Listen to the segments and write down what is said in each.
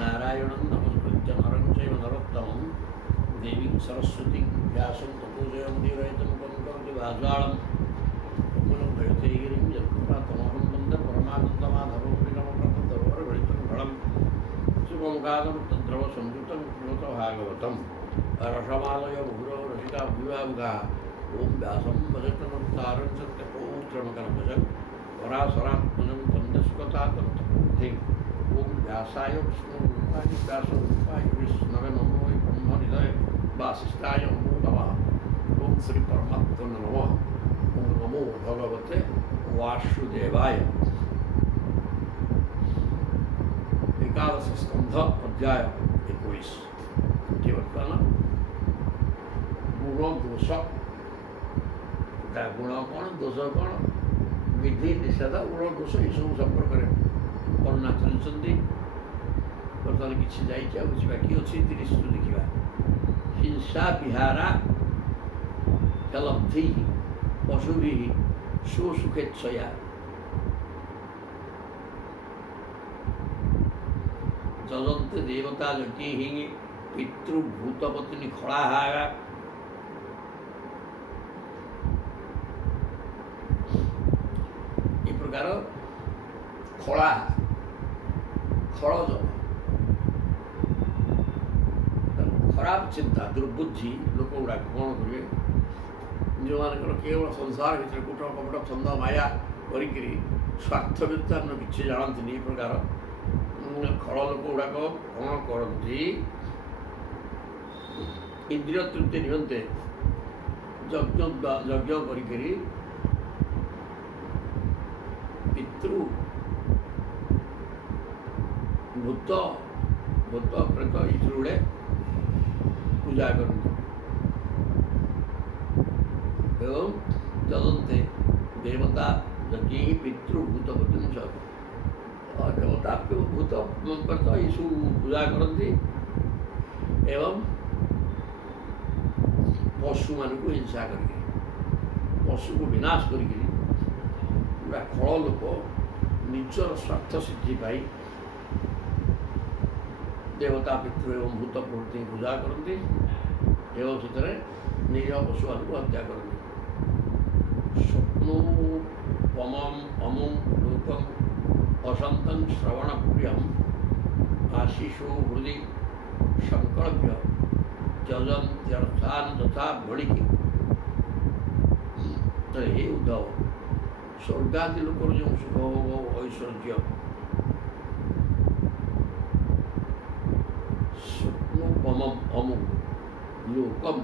नारायणं नमस्कृत्य नरं चैव नरोत्तमं देवीं सरस्वतीं व्यासं ततो जयमुदीरयितं करोति वाचालं पुनः भजते गिरिं यत्कृपातमहं वन्दे परमानन्दमाधवं प्रियमप्रभुतरोर्गणितं फलं शुभमुखादं तद्रवसंयुतं कृतभागवतं रसमालय मुहुरो रसिकाभ्युभावुगा ॐ व्यासं भजतनुत्तारं सत्यपौत्रमकरभजं वरासरात्मनं तन्दस्कतातन्तपूर्तिं ॐ व्यासाय विष्णुरूपाय व्यासरूपाय विष्णवे नमो वै ब्रह्मनिधये वासिष्ठाय नमो नमः ॐ श्रीपरमात्मने नमः ॐ नमो भगवते वासुदेवाय। एकादश स्कंध अध्याय 21 वर्तमान गुण दोष गुण कौन दोष कौन विधि निषेध गुण दोष ये सब संपर्क में वर्णना चलती बर्तमान किसी जाइए बाकी अच्छी 30 देखा हिंसा विहारा लब्धि पशु सुसुखेच्छया जजंते देवता यज्ञ ही पितृभूतपत्नी खड़ाहारा ये प्रकार खड़ा खड़ज खराब चिंता दुर्बुद्धि लोक गुड़ा कौन करेंगे जो मान केवल संसार भर कूट कपट छंद माया करी स्वार्थ व्यक्त किसी जानते ये प्रकार खड़ लोक गुड़ाक कौन करती इंद्रिय तृप्ति निमंते यज्ञ करी पितृ भूत भूत प्रेत ईश्वरुड़े पूजा करते एवं जलते देवता यज्ञ ही पितृभूतपति देवता भूत प्रेत ईश्वर पूजा करती एवं पशु मान को हिंसा करके पशु को विनाश करके पूरा खड़ लोक निजर स्वार्थ सिद्धि पाई देवता पितृ एवं भूत प्रवृत्ति पूजा करती एवं से निज पशु मान को हत्या करती स्वप्नोपमं अमुं लोकम असंतं श्रवण प्रियम आशीषो हृदय संकल्प्य त्यजंत्यर्थान तथा भणिकी तो हे उद्धव स्वर्गादि लोकर जो सुख भोग ऐश्वर्य स्वप्नोपमं अमुं लोकम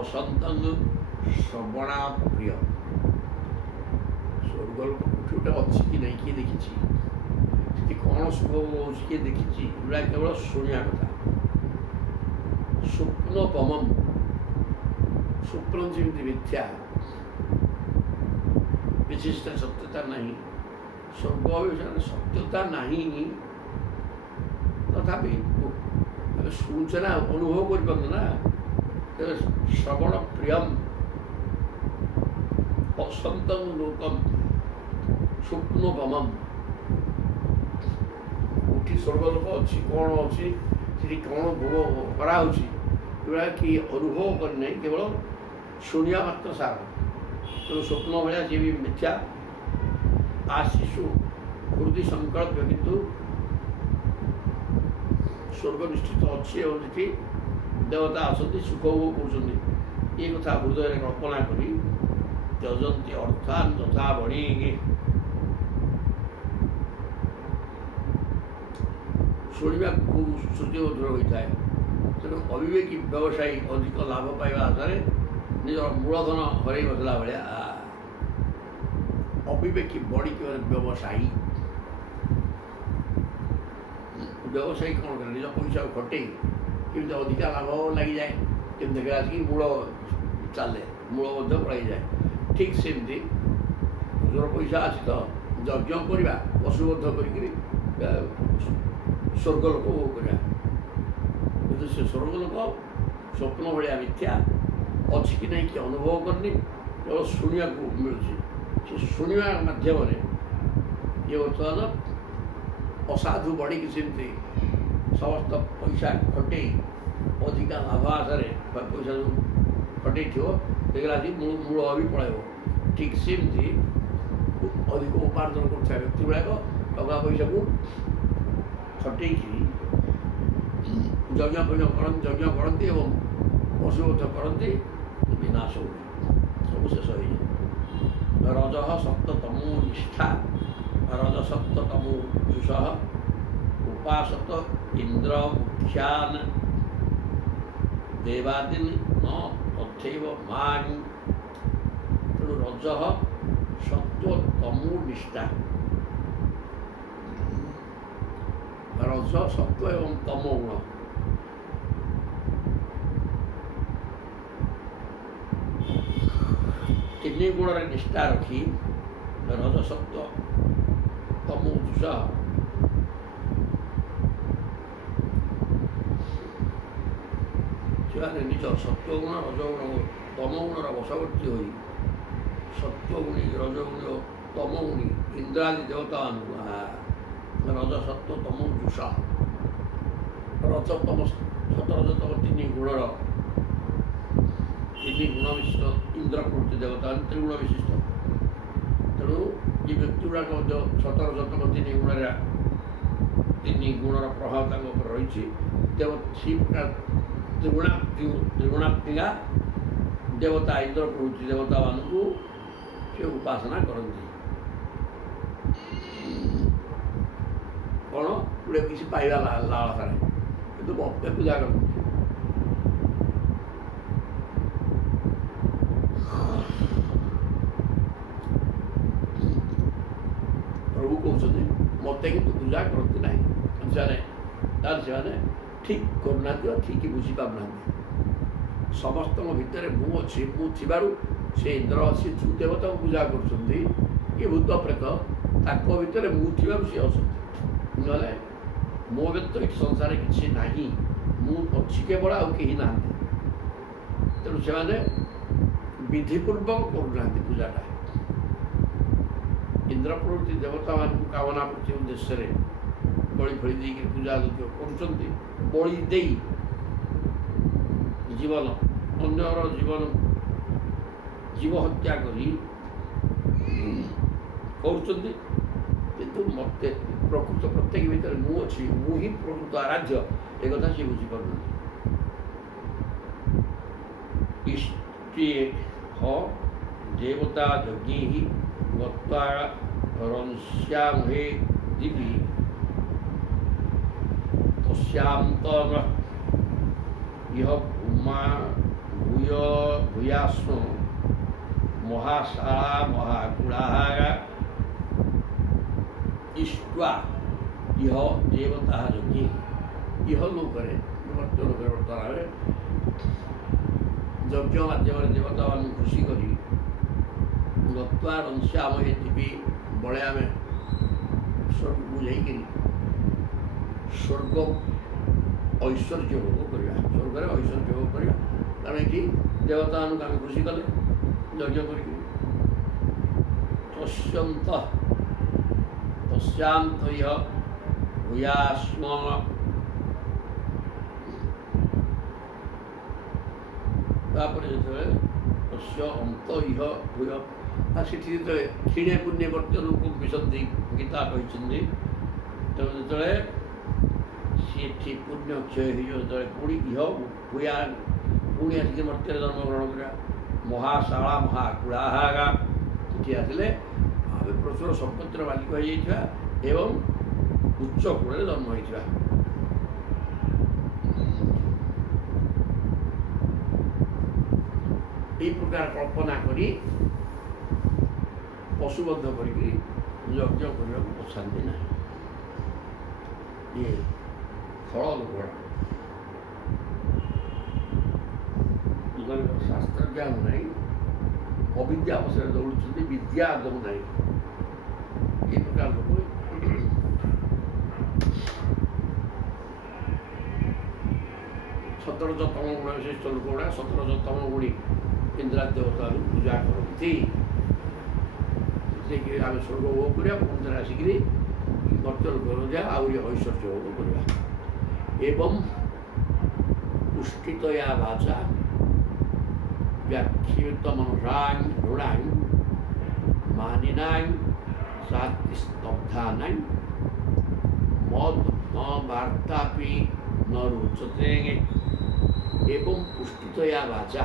असंतं श्रवणा प्रिय स्वर्ग लोक गोटे अच्छी कि नहीं किए देखी कौन सुख भोग किए देखी गुड़ा केवल शुणिया कथा स्वप्नोपमं स्वप्न जमी मिथ्या विशिष्ट सत्यता नहीं स्वर्ग विषय सत्यता नहीं तथापि सूचना अनुभव कर श्रवण प्रियम असंतं लोकम स्वप्नोपमं उठी स्वर्गलोक अच्छी कौन अच्छी सी कौन भोग कराला कि अनुभव कर नहीं केवल शुणिया मात्र सार तो स्वप्न भाया सी भी मिथ्या आशीषु हृदय संकल्प किंतु स्वर्ग निश्चित अच्छी और देवता आसती सुख भोग कर ये कथा हृदय कल्पना करी त्यजंती अर्थान तथा बणी शुणा श्रुतिबद्ध होता है तेणु अविवेकी व्यवसायी अधिक लाभ पाइबा आशारे निज मूलधन हर बसला भाया अविवेकी बड़ी व्यवसायी व्यवसायी कौन कर निज पैसा खटे केमी अधिका लाभ लगी जाए केमी आसिक मूल चले मूल पड़ाई जाए ठीक सेमती जोर पैसा अच्छी तो यज्ञ करवा पशुबद्ध कर स्वर्गलोक भोग करा कि से स्वर्गलोक स्वप्न भाया मिथ्या अच्छी कि नहीं कि अनुभव करनी केवल शुणा मिलूँ से शुणा मध्यम ये बर्तमान असाधु बड़ी सेमती ସମସ୍ତ ପଇସା ଖଟେଇ ଅଧିକା ଲାଭ ଆଶାରେ ପଇସା ଯେଉଁ ଖଟେଇଥିବ ଦେଖିଲା ଆସି ମୂଳ ବି ପଳାଇବ। ଠିକ୍ ସେମିତି ଅଧିକ ଉପାର୍ଜନ କରୁଥିବା ବ୍ୟକ୍ତି ଗୁଡ଼ାକ ଟଙ୍କା ପଇସାକୁ ଖଟେଇକି ଯଜ୍ଞ କରନ୍ତି ଏବଂ ପଶୁବଧ କରନ୍ତି, ବିନାଶ ହୁଏ, ସବୁ ଶେଷ ହେଇଯାଏ। ରଜ ସପ୍ତ ତମୁ ନିଷ୍ଠା ରଜସପ୍ତ ତମୁ ଯୁଷଃ ଉପାସତ ଇନ୍ଦ୍ର ମୁଖ୍ୟାନ୍ ଦେବାଦିନ ନ ତଥୈବ ମାଂ। ତେଣୁ ରଜ ସତ୍ଵ ତମୁ ନିଷ୍ଠା, ରଜ ସତ୍ଵ ଏବଂ ତମ ଗୁଣ ତିନି ଗୁଣରେ ନିଷ୍ଠା ରଖି ରଜ ସତ୍ଵ ତମୁ ଯୁଷଃ ସେମାନେ ନିଜ ସତ୍ୱଗୁଣ ରଜଗୁଣ ତମଗୁଣର ବଶବର୍ତ୍ତୀ ହୋଇ ସତ୍ୱଗୁଣୀ ରଜଗୁଣୀ ଓ ତମଗୁଣୀ ଇନ୍ଦ୍ରାଦି ଦେବତାମାନଙ୍କୁ ରଜ ସତ୍ୱ ତମ ଯୁଷା ରଜତମ ସତରଜତମ ତିନି ଗୁଣ ବିଶିଷ୍ଟ ଇନ୍ଦ୍ର ପ୍ରଭୃତି ଦେବତା ତ୍ରିଗୁଣ ବିଶିଷ୍ଟ। ତେଣୁ ଏ ବ୍ୟକ୍ତି ଗୁଡ଼ାକ ମଧ୍ୟ ସତରଜତମ ତିନି ଗୁଣର ପ୍ରଭାବ ତାଙ୍କ ଉପରେ ରହିଛି। ସେହି ପ୍ରକାର ତ୍ରିଗୁଣାତ୍ମିକା ଦେବତା ଇନ୍ଦ୍ର ପ୍ରଭୃତି ଦେବତାମାନଙ୍କୁ ସେ ଉପାସନା କରନ୍ତି। କ'ଣ ଗୋଟେ କିଛି ପାଇବା ଲାଳସାରେ କିନ୍ତୁ ମୋତେ ପୂଜା କରନ୍ତି। ପ୍ରଭୁ କହୁଛନ୍ତି ମୋତେ କିନ୍ତୁ ପୂଜା କରନ୍ତି ନାହିଁ। ସେମାନେ ଠିକ୍ କରୁନାହାନ୍ତି ବା ଠିକ୍ ବୁଝିପାରୁନାହାନ୍ତି। ସମସ୍ତଙ୍କ ଭିତରେ ମୁଁ ଅଛି, ମୁଁ ଥିବାରୁ ସେ ଇନ୍ଦ୍ର ଅଛି, ଯେଉଁ ଦେବତାଙ୍କୁ ପୂଜା କରୁଛନ୍ତି କି ଭୂତ ପ୍ରେତ ତାଙ୍କ ଭିତରେ ମୁଁ ଥିବାରୁ ସେ ଅଛନ୍ତି। ନହେଲେ ମୋ ବ୍ୟତୀତ ଏଠି ସଂସାରରେ କିଛି ନାହିଁ, ମୁଁ ଅଛି କେବଳ, ଆଉ କେହି ନାହାନ୍ତି। ତେଣୁ ସେମାନେ ବିଧିପୂର୍ବକ କରୁନାହାନ୍ତି ପୂଜାଟା। ଇନ୍ଦ୍ର ପ୍ରଭୃତି ଦେବତାମାନଙ୍କୁ କାମନା ପ୍ରତି ଉଦ୍ଦେଶ୍ୟରେ ବଳି ଫଳି ଦେଇକି ପୂଜା କରୁଛନ୍ତି। ବଳି ଦେଇ ଜୀବନ ଅନ୍ୟର ଜୀବ ହତ୍ୟା କରି କରୁଛନ୍ତି। କିନ୍ତୁ ମୋତେ ପ୍ରକୃତ ପ୍ରତ୍ୟେକ ଭିତରେ ମୁଁ ଅଛି, ମୁଁ ହିଁ ପ୍ରକୃତ ଆରାଧ୍ୟ, ଏକଥା ସେ ବୁଝିପାରୁନାହାନ୍ତି। ଇଷ୍ଟ୍ରିଏ ହ ଦେବତା ଯଜ୍ଞୀ ଗତ୍ୱା ରଂସ୍ୟାମହେ ଦିବି ତସ୍ୟାନ୍ତର ଇହ ଭୂୟାସ୍ମ ମହାଶାଳା ମହାକୁଳାହାରା ଇଷ୍ଟ୍ୱା ଇହ ଦେବତା ଯଜ୍ଞୀ। ଇହ ଲୋକରେ ବର୍ତ୍ତମାନରେ ଯଜ୍ଞ ମାଧ୍ୟମରେ ଦେବତାମାନଙ୍କୁ ଖୁସି କରି ଗତ୍ୱା ରଂସ୍ୟାମହେ ଦିବି ବଳେ ଆମେ ସ୍ୱର୍ଗକୁ ଯାଇକିରି ସ୍ୱର୍ଗ ଐଶ୍ୱର୍ଯ୍ୟ ଭୋଗ କରିବା, ସ୍ୱର୍ଗରେ ଐଶ୍ୱର୍ଯ୍ୟ ଭୋଗ କରିବା। କାରଣ ଏଠି ଦେବତାମାନଙ୍କୁ ଆମେ ଖୁସି କଲେ ଯଜ୍ଞ କରିକି ତସ୍ୟାନ୍ତ ଇହ ଭୂୟାସ୍ମ। ତାପରେ ଯେତେବେଳେ ତସ୍ୟ ଅନ୍ତ ଇହ ଭୂୟ, ସେଠି ଯେତେବେଳେ କ୍ଷୀଣେ ପୁଣ୍ୟ ବର୍ତ୍ତ୍ୟ ଲୋକ ବିଶନ୍ତି ଗୀତା କହିଛନ୍ତି। ତେଣୁ ଯେତେବେଳେ ସେଠି ପୁଣ୍ୟ କ୍ଷୟ ହେଇଯିବ, ଯେତେବେଳେ ପୁଣି ଇହ ଭୂୟା ପୁଣି ଆସିକି ମର୍ତ୍ତ୍ୟରେ ଜନ୍ମଗ୍ରହଣ କରିବା। ମହାଶାଳା ମହାକୁଳାହାରା ଏଠି ଆସିଲେ ଆମେ ପ୍ରଚୁର ସମ୍ପତ୍ତିର ମାଲିକ ହେଇଯାଇଥିବା ଏବଂ ଉଚ୍ଚ କୂଳରେ ଜନ୍ମ ହେଇଥିବା। ଏହି ପ୍ରକାର କଳ୍ପନା କରି ପଶୁବଦ୍ଧ କରିକି ଯଜ୍ଞ କରିବାକୁ ପଛାନ୍ତି ନାହିଁ। ଇଏ ଫଳ ଲୋକଗୁଡ଼ା ଯେଉଁମାନଙ୍କର ଶାସ୍ତ୍ର ଜ୍ଞାନ ନାହିଁ, ଅବିଦ୍ୟା ଅବସରରେ ଦୌଡ଼ୁଛନ୍ତି, ବିଦ୍ୟା ଆଦୌ ନାହିଁ, ଏ ପ୍ରକାର ଲୋକ ସତରଜତମ ଗୁଣ ବିଶିଷ୍ଟ ଲୋକଗୁଡ଼ା ସତରଜତମ ଗୁଣୀ ଇନ୍ଦ୍ରାଦି ଦେବତାଙ୍କୁ ପୂଜା କରନ୍ତି। ସେଇକିରି ଆମେ ସ୍ୱର୍ଗ ଭୋଗ କରିବା, ପୁଣି ଆସିକିରି ମର୍ତ୍ତ୍ୟ ଲୋକ ଯାହା ଆହୁରି ଐଶ୍ୱର୍ଯ୍ୟ ଭୋଗ କରିବା। एवं पुष्टितया वाचा व्याख्येत मनुषां नृणां मानिनां सात्तिस्तब्धानां मद न वार्तापि न रोचते एवं पुष्टितया वाचा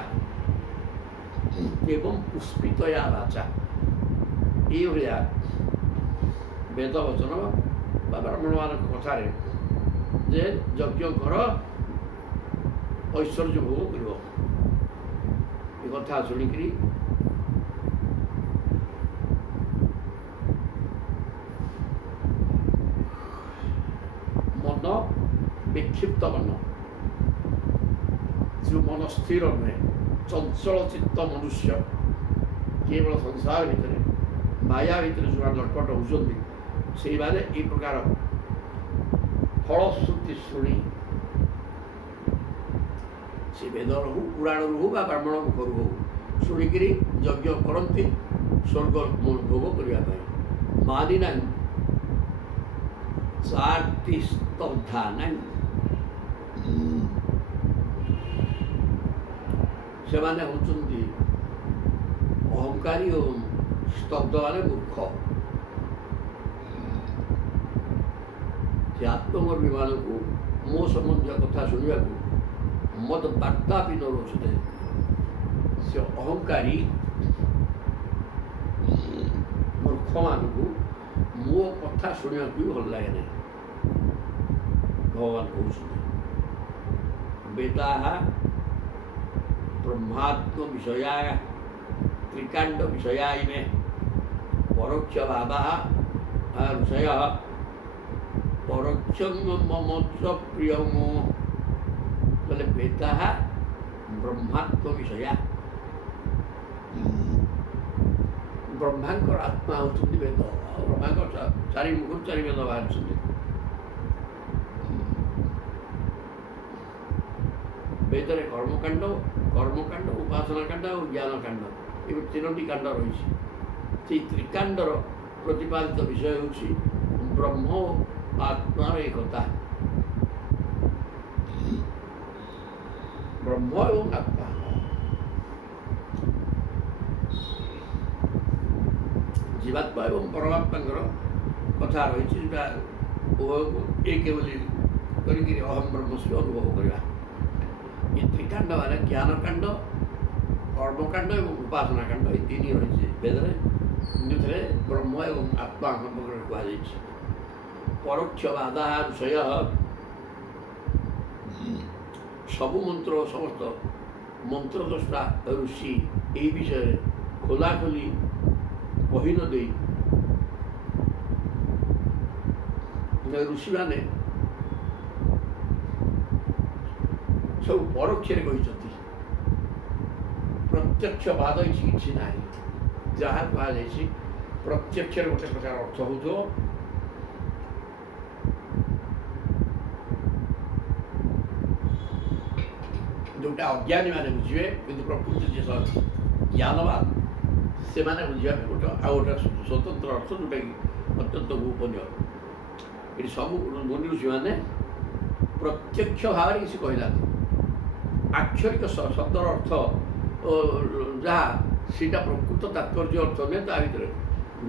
एवं पुष्पितया वाचा ଏଇଭଳିଆ ବେଦ ବଚନ ବା ବ୍ରାହ୍ମଣମାନଙ୍କ କଥାରେ ଯେ ଯଜ୍ଞ କର ଐଶ୍ୱର୍ଯ୍ୟ ଭୋଗ କରିବ। ଏ କଥା ଶୁଣିକିରି ମନ ବିକ୍ଷିପ୍ତ ମନ, ଯେଉଁ ମନ ସ୍ଥିର ନୁହେଁ, ଚଞ୍ଚଳ ଚିତ୍ତ ମନୁଷ୍ୟ କେବଳ ସଂସାର ଭିତରେ ମାୟା ଭିତରେ ଯେଉଁମାନେ ଲଟପଟ ହେଉଛନ୍ତି ସେଇମାନେ এই ପ୍ରକାର ଫଳଶ୍ରୁତି ଶୁଣି ସେ ବେଦରୁ ହଉ ପୁରାଣରୁ ହଉ ବା ବ୍ରାହ୍ମଣ ମୁଖରୁ ହଉ ଶୁଣିକିରି ଯଜ୍ଞ କରନ୍ତି ସ୍ୱର୍ଗ ଭୋଗ କରିବା ପାଇଁ। ମାନି ନାହିଁ ସାର୍ଥି ସ୍ତବ୍ଧା ନାହିଁ, ସେମାନେ ହେଉଛନ୍ତି ଅହଙ୍କାରୀ ଓ ସ୍ତବ୍ଧ ମାନେ ମୂର୍ଖ। ସେ ଆତ୍ମଗର୍ଭୀମାନଙ୍କୁ ମୋ ସମ୍ବନ୍ଧୀୟ କଥା ଶୁଣିବାକୁ ମଦ ବାର୍ତ୍ତା ବି ନ ରୋଚତେ, ସେ ଅହଙ୍କାରୀ ମୂର୍ଖମାନଙ୍କୁ ମୋ କଥା ଶୁଣିବାକୁ ବି ଭଲ ଲାଗେ ନାହିଁ। ଭଗବାନ କହୁଛନ୍ତି ବେଦାଃ ବ୍ରହ୍ମାତ୍ମ ବିଷୟା ତ୍ରିକାଣ୍ଡ ବିଷୟା ଇମେ ପରୋକ୍ଷ ଭାବାଃ ଋଷୟଃ ପରୋକ୍ଷଂ ମମ च ପ୍ରିୟଂ। କହିଲେ ବେଦାଃ ବ୍ରହ୍ମାତ୍ମ ବିଷୟା, ବ୍ରହ୍ମାଙ୍କର ଆତ୍ମା ହେଉଛନ୍ତି ବେଦ। ବ୍ରହ୍ମାଙ୍କ ଚାରି ମୁଖରୁ ଚାରି ବେଦ ବାହାରିଛନ୍ତି। ବେଦରେ କର୍ମକାଣ୍ଡ, ଉପାସନା କାଣ୍ଡ ଆଉ ଜ୍ଞାନ କାଣ୍ଡ, ଏବେ ତିନୋଟି କାଣ୍ଡ ରହିଛି। ସେଇ ତ୍ରିକାଣ୍ଡର ପ୍ରତିପାଦିତ ବିଷୟ ହେଉଛି ବ୍ରହ୍ମ ଆତ୍ମାର ଏକତା। ବ୍ରହ୍ମ ଏବଂ ଆତ୍ମା ଜୀବାତ୍ମା ଏବଂ ପରମାତ୍ମାଙ୍କର କଥା ରହିଛି, ଯେଉଁଟା ଉଭୟକୁ ଏକ ବୋଲି କରିକିରି ଅହଂ ବ୍ରହ୍ମସ୍ମି ଅନୁଭବ କରିବା। ଏ ତ୍ରିକାଣ୍ଡ ମାନେ ଜ୍ଞାନକାଣ୍ଡ, କର୍ମକାଣ୍ଡ ଏବଂ ଉପାସନା କାଣ୍ଡ, ଏ ତିନି ରହିଛି ବେଦରେ, ଯେଉଁଥିରେ ବ୍ରହ୍ମ ଏବଂ ଆତ୍ମା ସମ୍ପର୍କରେ କୁହାଯାଇଛି। ପରୋକ୍ଷ ବାଦାଃ ଋଷୟଃ, ସବୁ ମନ୍ତ୍ର ସମସ୍ତ ମନ୍ତ୍ରଦ୍ରଷ୍ଟା ଋଷି ଏହି ବିଷୟରେ ଖୋଲାଖୋଲି କହି ନ ଦେଇ ଋଷିମାନେ ସବୁ ପରୋକ୍ଷରେ କହିଛନ୍ତି। ପ୍ରତ୍ୟକ୍ଷ ବାଦ କିଛି ନାହିଁ। ଯାହା କୁହାଯାଇଛି ପ୍ରତ୍ୟକ୍ଷରେ ଗୋଟେ ପ୍ରକାର ଅର୍ଥ ହେଉଥିବ, ଯେଉଁଟା ଅଜ୍ଞାନୀମାନେ ବୁଝିବେ, କିନ୍ତୁ ପ୍ରକୃତି ଯେ ଜ୍ଞାନବାନ ସେମାନେ ବୁଝିବାକୁ ଗୋଟେ ଆଉ ଗୋଟେ ସ୍ୱତନ୍ତ୍ର ଅର୍ଥ, ଯେଉଁଟାକି ଅତ୍ୟନ୍ତ ଗୋପନୀୟ। ଏଠି ସବୁ ମୁନି ଋଷିମାନେ ପ୍ରତ୍ୟକ୍ଷ ଭାବରେ କିଛି କହିନାହାନ୍ତି। ଆକ୍ଷରିକ ଶବ୍ଦର ଅର୍ଥ ଯାହା ସେଇଟା ପ୍ରକୃତ ତାତ୍ପର୍ଯ୍ୟ ଅର୍ଥ ନୁହେଁ, ତା ଭିତରେ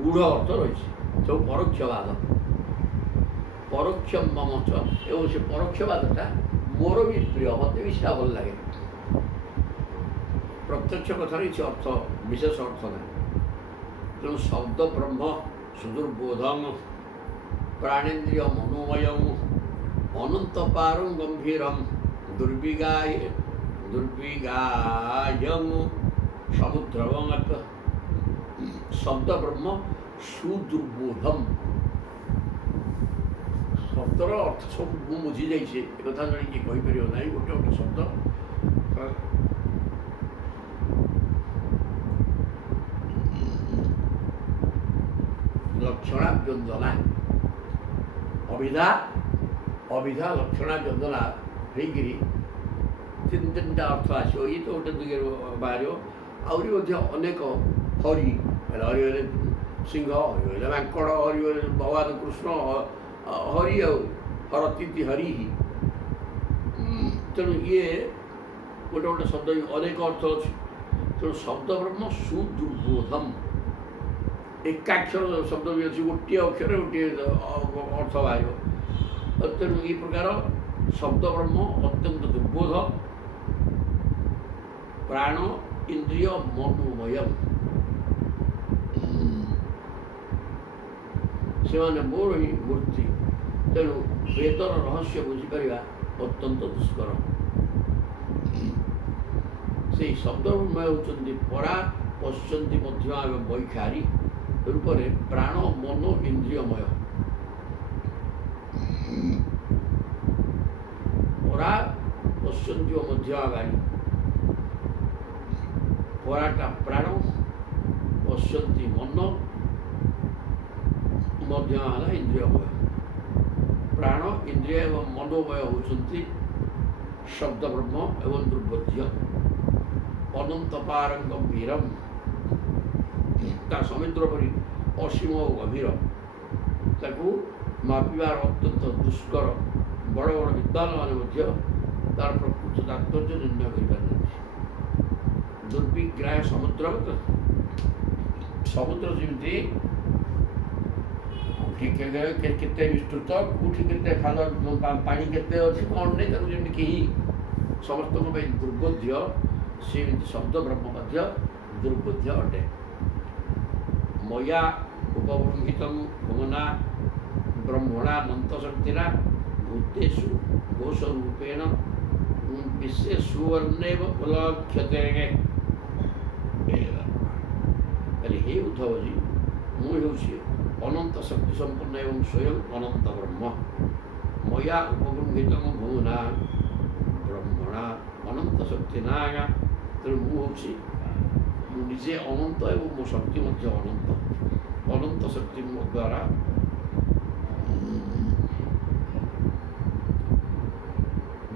ଗୂଢ଼ ଅର୍ଥ ରହିଛି। ସବୁ ପରୋକ୍ଷବାଦ, ପରୋକ୍ଷ ମମ ଚ, ଏବଂ ସେ ପରୋକ୍ଷବାଦଟା ମୋର ବି ପ୍ରିୟ, ମୋତେ ବି ସେଟା ଭଲ ଲାଗେ। ପ୍ରତ୍ୟକ୍ଷ କଥାର କିଛି ଅର୍ଥ ବିଶେଷ ଅର୍ଥ ନାହିଁ। ତେଣୁ ଶବ୍ଦ ବ୍ରହ୍ମ ସୁଦୁର୍ಬೋଧଂ ପ୍ରାଣେନ୍ଦ୍ରିୟ ମନୋମୟଂ ଅନନ୍ତ ପାରଂ ଗମ୍ଭୀରଂ ଦୁର୍ବିଗାୟଂ ସମୁଦ୍ରବଂ। ଶବ୍ଦ ବ୍ରହ୍ମ ସୁଦୁର୍ಬೋଧಂ, ଶବ୍ଦର ଅର୍ଥ ସବୁ ମୁଁ ବୁଝି ଯାଇଛି, ଏକଥା ଜଣେ କିଏ କହିପାରିବ ନାହିଁ। ଗୋଟେ ଗୋଟେ ଶବ୍ଦ ଲକ୍ଷଣା ବ୍ୟଞ୍ଜନା, ଅଭିଧା ଲକ୍ଷଣା ବ୍ୟଞ୍ଜନା ହେଇକିରି ତିନିଟା ଅର୍ଥ ଆସିବ। ଇଏ ତ ଗୋଟେ ଦିଗରେ ବାହାରିବ। ଆହୁରି ମଧ୍ୟ ଅନେକ ହରି ହେଲେ ସିଂହ, ହରି ହେଲେ ମାଙ୍କଡ଼, ହରି ହେଲେ ଭଗବାନ କୃଷ୍ଣ, ହରି ଆଉ ହରତିଥି ହରି ତେଣୁ ଇଏ ଗୋଟେ ଗୋଟେ ଶବ୍ଦ ଅନେକ ଅର୍ଥ ଅଛି। ତେଣୁ ଶବ୍ଦ ବ୍ରହ୍ମ ସୁଦୁର୍ବୋଧମ, ଏକାକ୍ଷର ଶବ୍ଦ ବି ଅଛି, ଗୋଟିଏ ଅକ୍ଷରରେ ଗୋଟିଏ ଅର୍ଥ ବାହାରିବ। ତେଣୁ ଏହି ପ୍ରକାର ଶବ୍ଦ ବ୍ରହ୍ମ ଅତ୍ୟନ୍ତ ଦୁର୍ବୋଧ, ପ୍ରାଣ ଇନ୍ଦ୍ରିୟ ମନୋମୟ। ସେମାନେ ମୋର ହିଁ ମୂର୍ତ୍ତି। ତେଣୁ ବେଦର ରହସ୍ୟ ବୁଝିପାରିବା ଅତ୍ୟନ୍ତ ଦୁଷ୍କର। ସେହି ଶବ୍ଦମୟ ହେଉଛନ୍ତି ପରା ପଶ୍ୟନ୍ତି ମଧ୍ୟ ଏବଂ ବୈଖାରୀ ରୂପରେ ପ୍ରାଣ ମନ ଇନ୍ଦ୍ରିୟମୟ। ପରା ପଶ୍ୟନ୍ତି ଓ ମଧ୍ୟ ଆଗାମୀ। ପରାଟା ପ୍ରାଣ, ପଶ୍ୟନ୍ତି ମନ, ମଧ୍ୟ ହେଲା ଇନ୍ଦ୍ରିୟମୟ। ପ୍ରାଣ ଇନ୍ଦ୍ରିୟ ଏବଂ ମନୋମୟ ହେଉଛନ୍ତି ଶବ୍ଦ ବ୍ରହ୍ମ ଏବଂ ଦୁର୍ବୋଧ୍ୟ। ଅନନ୍ତ ପାରଂ ଗମ୍ଭୀରମ୍, ତା ସମୁଦ୍ର ପରି ଅସୀମ ଓ ଗଭୀର, ତାକୁ ମାପିବାର ଅତ୍ୟନ୍ତ ଦୁଷ୍କର। ବଡ଼ ବଡ଼ ବିଦ୍ୱାନମାନେ ମଧ୍ୟ ତାର ପ୍ରକୃତ ତାତ୍ପର୍ଯ୍ୟ ନିର୍ଣ୍ଣୟ କରିପାରିନାହାନ୍ତି। ଦୁର୍ବିଗ୍ରାହ ସମୁଦ୍ର, ସମୁଦ୍ର ଯେମିତି କେତେ ବିସ୍ତୃତ, କେଉଁଠି କେତେ ଖାଲ ପାଣି କେତେ ଅଛି କ'ଣ ନାହିଁ, ତାକୁ ଯେମିତି କେହି ସମସ୍ତଙ୍କ ପାଇଁ ଦୁର୍ବୋଧ୍ୟ, ସେମିତି ଶବ୍ଦ ବ୍ରହ୍ମ ମଧ୍ୟ ଦୁର୍ବୋଧ୍ୟ ଅଟେ। ମୟା ଉପବୃଂହିତଂ ଭୁମନା ବ୍ରହ୍ମଣା ନନ୍ତଶକ୍ତିନା ଭୂତେଷୁ କୋଶରୂପେଣ ବିଶେଷୁବର୍ଣ୍ଣେବ ଉପଲକ୍ଷ୍ୟତେ। ହେ ଉଦ୍ଧବଜୀ, ମୁଁ ହେଉଛି ଅନନ୍ତ ଶକ୍ତି ସମ୍ପନ୍ନ ଏବଂ ସ୍ୱୟଂ ଅନନ୍ତ ବ୍ରହ୍ମ। ମୟା ଉପବୃଂହିତଂ ଭୁମନା ବ୍ରହ୍ମଣା ଅନନ୍ତ ଶକ୍ତି ନାଗା। ତେଣୁ ମୁଁ ନିଜେ ଅନନ୍ତ ଏବଂ ମୋ ଶକ୍ତି ମଧ୍ୟ ଅନନ୍ତ। ଅନନ୍ତ ଶକ୍ତି ମୋ ଦ୍ୱାରା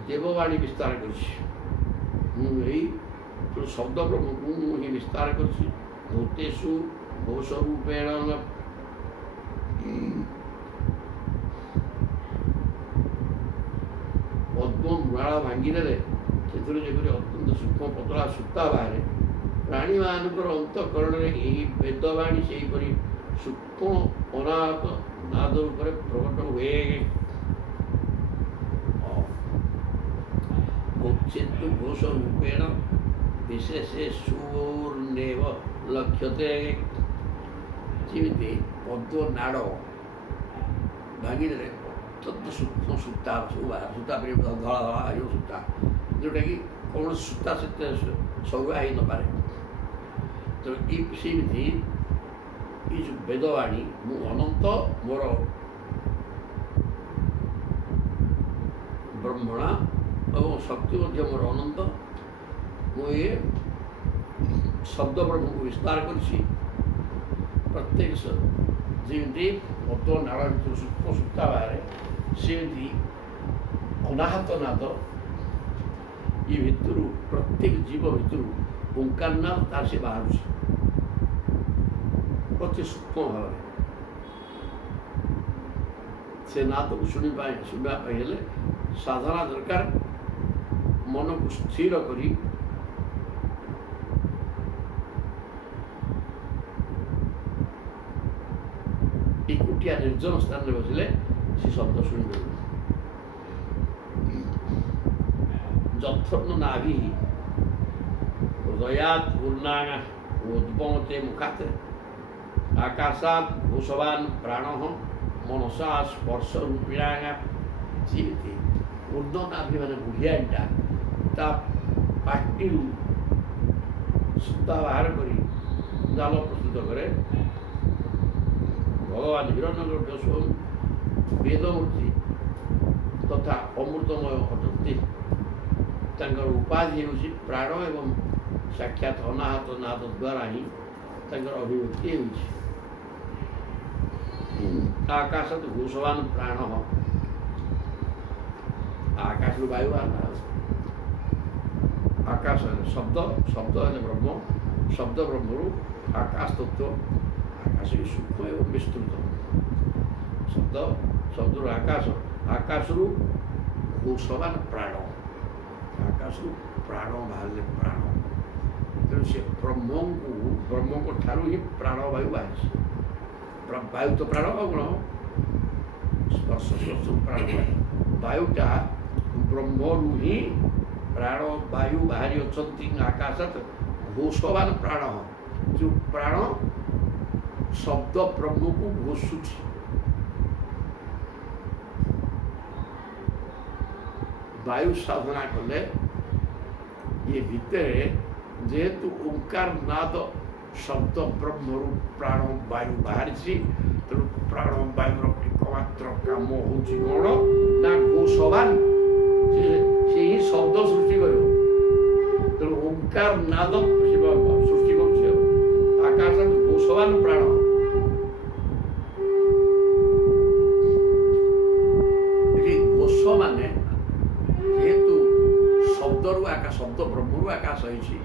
ଦେବବାଣୀ ବିସ୍ତାର କରିଛି। ମୁଁ ଏଇ ଶବ୍ଦ ବ୍ରହ୍ମକୁ ମୁଁ ହିଁ ବିସ୍ତାର କରିଛି। ଭୂତେଷୁ ଘୋଷରୂପେଣ, ପଦ୍ମ ମୃଣାଳ ଭାଙ୍ଗିଦେଲେ ସେଥିରୁ ଯେପରି ଅତ୍ୟନ୍ତ ସୂକ୍ଷ୍ମ ପତଳା ସୂତା ବାହାରେ, ପ୍ରାଣୀମାନଙ୍କର ଅନ୍ତଃକରଣରେ ଏହି ବେଦବାଣୀ ସେହିପରି ସୂକ୍ଷ୍ମ ଅନାହତ ନାଦ ଉପରେ ପ୍ରକଟ ହୁଏ। ଉଚ୍ଛେଦ ଘୋଷ ରୂପେଣ ବିଶେଷେଷୁର୍ଣ୍ଣେବ ଲକ୍ଷ୍ୟତେ। ଯେମିତି ପଦ୍ମ ନାଡ଼ ଭାଙ୍ଗିଦେଲେ ଅତ୍ୟନ୍ତ ସୂକ୍ଷ୍ମ ସୂତା ସବୁ ବାହାରେ, ସୂତା ଧଳା ଧଳା ଯେଉଁ ସୂତା, ଯେଉଁଟାକି କୌଣସି ସୂତା ସେତେ ସରୁଆ ହେଇନପାରେ। ତେଣୁ ସେମିତି ଏଇ ଯେଉଁ ବେଦବାଣୀ, ମୁଁ ଅନନ୍ତ, ମୋର ବ୍ରହ୍ମଣା ଏବଂ ଶକ୍ତି ମଧ୍ୟ ମୋର ଅନନ୍ତ। ମୁଁ ଏ ଶବ୍ଦ ବ୍ରହ୍ମକୁ ବିସ୍ତାର କରିଛି। ପ୍ରତ୍ୟେକ ଯେମିତି ପଦ୍ମ ନାଳ ଭିତରୁ ସୂକ୍ଷ୍ମ ସୂତା ବାହାରେ, ସେମିତି ଅନାହତ ନାଦ ଏ ଭିତରୁ, ପ୍ରତ୍ୟେକ ଜୀବ ଭିତରୁ ଓଙ୍କାର ନାଦ ତାର ସେ ବାହାରୁଛି ଅତି ସୂକ୍ଷ୍ମ ଭାବରେ। ସେ ନାଦକୁ ଶୁଣିବା ପାଇଁ ହେଲେ ସାଧନା ଦରକାର। ମନକୁ ସ୍ଥିର କରି ଏକୁଟିଆ ନିର୍ଜନ ସ୍ଥାନରେ ବସିଲେ ସେ ଶବ୍ଦ ଶୁଣିପାରିବ। ଯଥର୍ଣ୍ଣ ନାଭି ହୃଦୟାତ୍ ପୂର୍ଣ୍ଣାଙ୍ଗା ଉଦ୍ଗମତେ ମୁଖାତ୍ ଆକାଶାତ୍ ଘୋଷବାନ୍ ପ୍ରାଣଃ ମନସା ସ୍ପର୍ଶ ରୂପିଣାଙ୍ଗା। ଯେମିତି ପୂର୍ଣ୍ଣ ନାଭି ମାନେ ବୁଢ଼ିଆଟା ତା ପାଟିରୁ ସୂତା ବାହାର କରି ଜାଲ ପ୍ରସ୍ତୁତ କରେ। ଭଗବାନ ହିରଣ୍ୟଗର୍ଭ ସ୍ୱୟଂ ବେଦମୂର୍ତ୍ତି ତଥା ଅମୃତମୟ ଅଟନ୍ତି। ତାଙ୍କର ଉପାଧି ହେଉଛି ପ୍ରାଣ ଏବଂ ସାକ୍ଷାତ ଅନାହତ ନାଦ ଦ୍ୱାରା ହିଁ ତାଙ୍କର ଅଭିବ୍ୟକ୍ତି ହେଉଛି। ଆକାଶତ ଘୋଷବାନ୍ ପ୍ରାଣ, ଆକାଶରୁ ବାୟୁ ବାହାରିଲା। ଆକାଶ ହେଲେ ଶବ୍ଦ, ଶବ୍ଦ ହେଲେ ବ୍ରହ୍ମ, ଶବ୍ଦ ବ୍ରହ୍ମରୁ ଆକାଶ ତତ୍ତ୍ୱ। ଆକାଶ ବି ସୂକ୍ଷ୍ମ ଏବଂ ବିସ୍ତୃତ। ଶବ୍ଦରୁ ଆକାଶ, ଆକାଶରୁ ଘୋଷବାନ୍ ପ୍ରାଣ, ଆକାଶରୁ ପ୍ରାଣ ବାହାରିଲେ ପ୍ରାଣ। ତେଣୁ ସେ ବ୍ରହ୍ମଙ୍କ ଠାରୁ ହିଁ ପ୍ରାଣବାୟୁ ବାହାରିଛି। ବାୟୁ ତ ପ୍ରାଣ ଆଉ କ'ଣ ସ୍ପର୍ଶ ପ୍ରାଣବାୟୁ। ବାୟୁଟା ବ୍ରହ୍ମରୁ ହିଁ ପ୍ରାଣବାୟୁ ବାହାରି ଅଛନ୍ତି ଆକାଶରେ ଘୋଷବାନ ପ୍ରାଣ। ଯେଉଁ ପ୍ରାଣ ଶବ୍ଦ ବ୍ରହ୍ମକୁ ଘୋଷୁଛି। ବାୟୁ ସାଧନା କଲେ ଏ ଭିତରେ ଯେହେତୁ ଓଙ୍କାର ନାଦ ଶବ୍ଦ ବ୍ରହ୍ମରୁ ପ୍ରାଣ ବାୟୁ ବାହାରିଛି, ତେଣୁ ପ୍ରାଣ ବାୟୁର ଏକମାତ୍ର କାମ ହେଉଛି କ'ଣ ନା ଘୋଷବାନ। ସେ ହିଁ ଶବ୍ଦ ସୃଷ୍ଟି କରିବ। ତେଣୁ ଓଙ୍କାର ନାଦ ସୃଷ୍ଟି କରୁଛି ଆକାଶ ଘୋଷବାନ ପ୍ରାଣ। ଏଠି ଘୋଷ ମାନେ ଯେହେତୁ ଶବ୍ଦରୁ ଆକାଶ, ଶବ୍ଦ ବ୍ରହ୍ମରୁ ଆକାଶ ହେଇଛି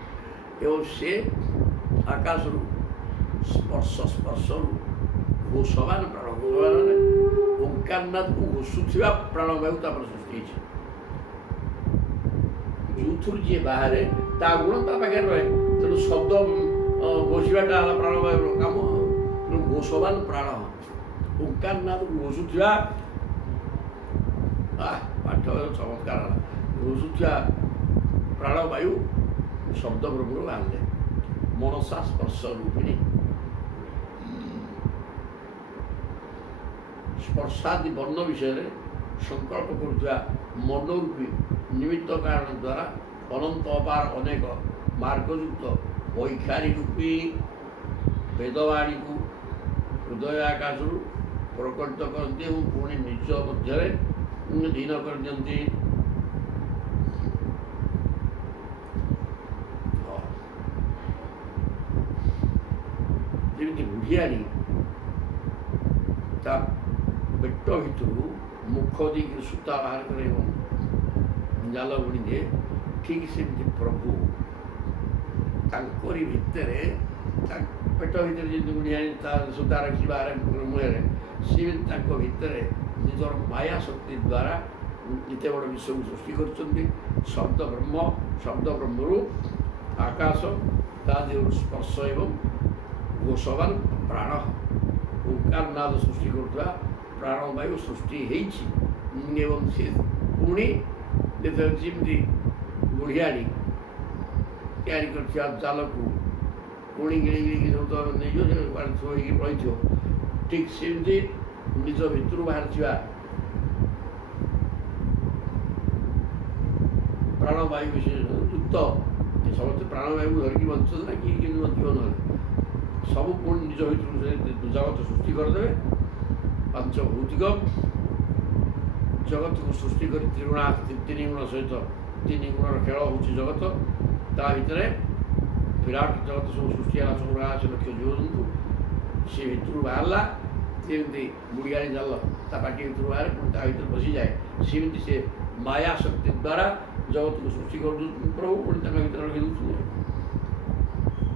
ଏବଂ ସେ ଆକାଶରୁ ସ୍ପର୍ଶରୁ ଘୋଷବାନ ପ୍ରାଣ। ଘୋଷବାନ ମାନେ ଓଙ୍କାରନାଥକୁ ଘୋଷୁଥିବା ପ୍ରାଣବାୟୁ ତାପରେ ସୃଷ୍ଟି ହେଇଛି। ଯେଉଁଥିରୁ ଯିଏ ବାହାରେ ତା ଗୁଣ ତା ପାଖରେ ରହେ। ତେଣୁ ଶବ୍ଦ ଘୋଷିବାଟା ହେଲା ପ୍ରାଣବାୟୁର କାମ। ତେଣୁ ଘୋଷବାନ ପ୍ରାଣ ଓଙ୍କାରନାଥକୁ ଘୋଷୁଥିବା ପାଠ ଚମତ୍କାର ହେଲା। ଘୋଷୁଥିବା ପ୍ରାଣବାୟୁ ଶବ୍ଦ ବ୍ରହ୍ମରୁ ବାହାରିଲେ ମନସା ସ୍ପର୍ଶ ରୂପିଣୀ। ସ୍ପର୍ଶାଦି ବର୍ଣ୍ଣ ବିଷୟରେ ସଂକଳ୍ପ କରୁଥିବା ମନୋରୂପୀ ନିମିତ୍ତ କାରଣ ଦ୍ୱାରା ଅନନ୍ତ ଅପାର ଅନେକ ମାର୍ଗଯୁକ୍ତ ବୈଖାରୀ ରୂପୀ ବେଦବାଣୀକୁ ହୃଦୟ ଆକାଶରୁ ପ୍ରକଟିତ କରନ୍ତି ଏବଂ ପୁଣି ନିଜ ମଧ୍ୟରେ ଦୀନ କରିଦିଅନ୍ତି। ଯେମିତି ବୁଢ଼ିଆଣୀ ତା ପେଟ ଭିତରୁ ମୁଖ ଦେଇକି ସୂତା ବାହାର କରେ ଏବଂ ଜାଲ ବୁଣି ଦିଏ, ଠିକ୍ ସେମିତି ପ୍ରଭୁ ତାଙ୍କରି ଭିତରେ ପେଟ ଭିତରେ ଯେମିତି ବୁଢ଼ିଆଣୀ ତା ସୂତା ରଖି ବାହାରେ ମୁହଁରେ, ସେମିତି ତାଙ୍କ ଭିତରେ ନିଜର ମାୟା ଶକ୍ତି ଦ୍ୱାରା ଏତେ ବଡ଼ ବିଶ୍ୱକୁ ସୃଷ୍ଟି କରିଛନ୍ତି। ଶବ୍ଦ ବ୍ରହ୍ମରୁ ଆକାଶ, ତା ଦେହରୁ ସ୍ପର୍ଶ ଏବଂ ଘୋଷବାନ ପ୍ରାଣ ଓଙ୍କାର ନାଦ ସୃଷ୍ଟି କରୁଥିବା ପ୍ରାଣବାୟୁ ସୃଷ୍ଟି ହେଇଛି। ଏବଂ ସେ ପୁଣି ଯେତେବେଳେ ଯେମିତି ବୁଢ଼ିଆଣୀ ତିଆରି କରିଥିବା ଜାଲକୁ ପୁଣି ଗିଳି ଗିଳିକି ସବୁ ତ ନେଇଯିବ, ଥୋଇକି ପଳେଇଥିବ, ଠିକ୍ ସେମିତି ନିଜ ଭିତରୁ ବାହାରିଥିବା ପ୍ରାଣବାୟୁ ଯୁକ୍ତ ସମସ୍ତେ ପ୍ରାଣବାୟୁକୁ ଧରିକି ବଞ୍ଚୁଛନ୍ତି ନା କିଏ କେମିତି ବଞ୍ଚିବ ନହେଲେ ସବୁ ପୁଣି ନିଜ ଭିତରୁ ଜଗତ ସୃଷ୍ଟି କରିଦେବେ। ପାଞ୍ଚ ଭୌତିକ ଜଗତକୁ ସୃଷ୍ଟି କରି ତିନି ଗୁଣ ସହିତ ତିନି ଗୁଣର ଖେଳ ହେଉଛି ଜଗତ। ତା ଭିତରେ ବିରାଟ ଜଗତ ସବୁ ସୃଷ୍ଟି ହେଲା, 84 ଲକ୍ଷ ଜୀବଜନ୍ତୁ। ସେ ଭିତରୁ ବାହାରିଲା ଯେମିତି ବୁଢ଼ିଆଣୀ ଜାଲ ତା ପାଟି ଭିତରୁ ବାହାରେ ପୁଣି ତା ଭିତରେ ପଶିଯାଏ, ସେମିତି ସେ ମାୟା ଶକ୍ତି ଦ୍ୱାରା ଜଗତକୁ ସୃଷ୍ଟି କରିଦେଉଛନ୍ତି ପ୍ରଭୁ, ପୁଣି ତାଙ୍କ ଭିତରେ ରଖିଦେଉଛନ୍ତି।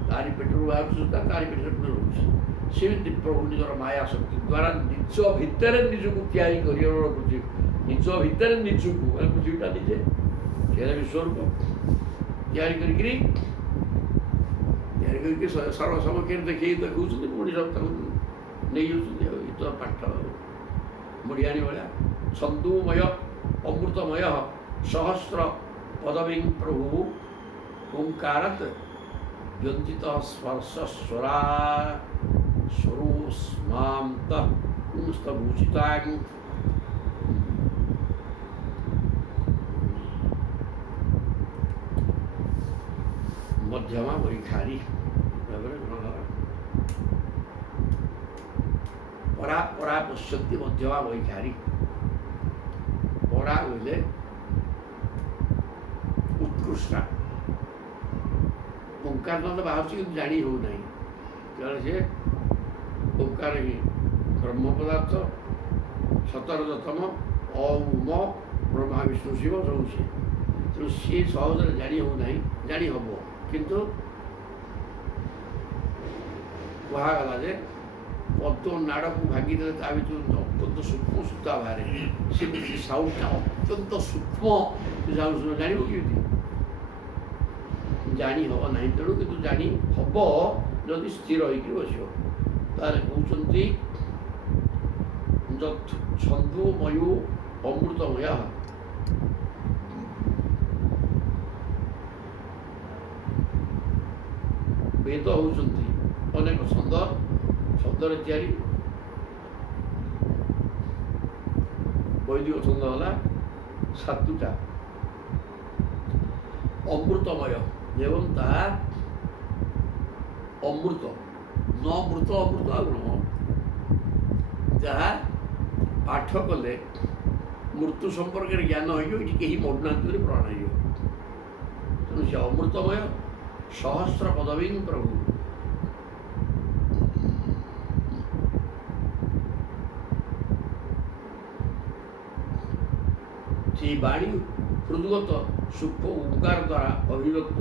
ତାରି ପେଟରୁ ବାହାରୁଛି ସୂତା, ତାରି ପେଟରେ ପୁଣି ରହୁଛି। ସେମିତି ପ୍ରଭୁ ନିଜର ମାୟା ଶକ୍ତି ଦ୍ୱାରା ନିଜ ଭିତରେ ନିଜକୁ ତିଆରି କରିବାର ପୃଥିବୀ, ନିଜ ଭିତରେ ନିଜକୁ ମାନେ ପୃଥିବୀଟା ନିଜେ ସେଟା ବିଶ୍ୱରୂପ ତିଆରି କରିକି ସର୍ବସମକ୍ଷରେ ଦେଖାଉଛନ୍ତି, ପୁଣି ସବୁ ତାକୁ ନେଇଯାଉଛନ୍ତି। ଆଉ ଏଇ ତ ପାଠ ବୁଢ଼ିଆଣୀ ଭଳିଆ ଛନ୍ଦୁମୟ ଅମୃତମୟ ସହସ୍ର ପଦବୀ ପ୍ରଭୁ ଓଙ୍କାରତ ବ୍ୟଞ୍ଜିତ ସ୍ପର୍ଶ ସ୍ୱରା ସ୍ୱରୁଷ୍ମାନ୍ତ ପୁଂସ୍ତଭୂଷିତାଂ ମଧ୍ୟମା ବୈଖାରୀ ଭାବରେ ଗ୍ରହଣ ପରା ପରା ପଶ୍ୟନ୍ତି ମଧ୍ୟମା ବୈଖାରୀ। ପରା ବୋଇଲେ ଉତ୍କୃଷ୍ଟା। ଓଙ୍କାର ନାଦ ବାହାରୁଛି କିନ୍ତୁ ଜାଣି ହେଉନାହିଁ, କାରଣ ସେ ଓଙ୍କାର ହିଁ ବ୍ରହ୍ମ ପଦାର୍ଥ, ସତରଜତମ ଅଉମ ବ୍ରହ୍ମା ବିଷ୍ଣୁ ଶିବ ସବୁ ସିଏ। ତେଣୁ ସିଏ ସହଜରେ ଜାଣି ହେଉନାହିଁ, ଜାଣି ହେବ କିନ୍ତୁ କୁହାଗଲା ଯେ ପଦ୍ମ ନାଡ଼କୁ ଭାଙ୍ଗିଦେଲେ ତା ଭିତରୁ ଅତ୍ୟନ୍ତ ସୂକ୍ଷ୍ମ ସୂତା ବାହାରେ। ସେମିତି ସାଉଣ୍ଡଟା ଅତ୍ୟନ୍ତ ସୂକ୍ଷ୍ମ, ସେ ସାଉଣ୍ଡ ଜାଣିବ କେମିତି? ଜାଣି ହେବ ନାହିଁ। ତେଣୁ କିନ୍ତୁ ଜାଣି ହେବ ଯଦି ସ୍ଥିର ହୋଇକି ବସିବ। ତାହେଲେ କହୁଛନ୍ତି ଛନ୍ଦୋମୟୋ ଅମୃତମୟ। ବେଦ ହେଉଛନ୍ତି ଅନେକ ଛନ୍ଦରେ ତିଆରି। ବୈଦିକ ଛନ୍ଦ ହେଲା 7ଟା। ଅମୃତମୟ ଏବଂ ତାହା ଅମୃତ ନ ମୃତ ଅମୃତ ଆଉ କ'ଣ, ଯାହା ପାଠ କଲେ ମୃତ୍ୟୁ ସମ୍ପର୍କରେ ଜ୍ଞାନ ହୋଇଯିବ। ଏଠି କେହି ମରୁନାହାନ୍ତି ବୋଲି ପ୍ରମାଣ ହେଇଯିବ। ତେଣୁ ସେ ଅମୃତମୟ ସହସ୍ର ପଦବୀ ପ୍ରଭୁ। সেই বাণী হৃদগত সূক্ষ্ম ওঙ্কার দ্বারা অভিব্যক্ত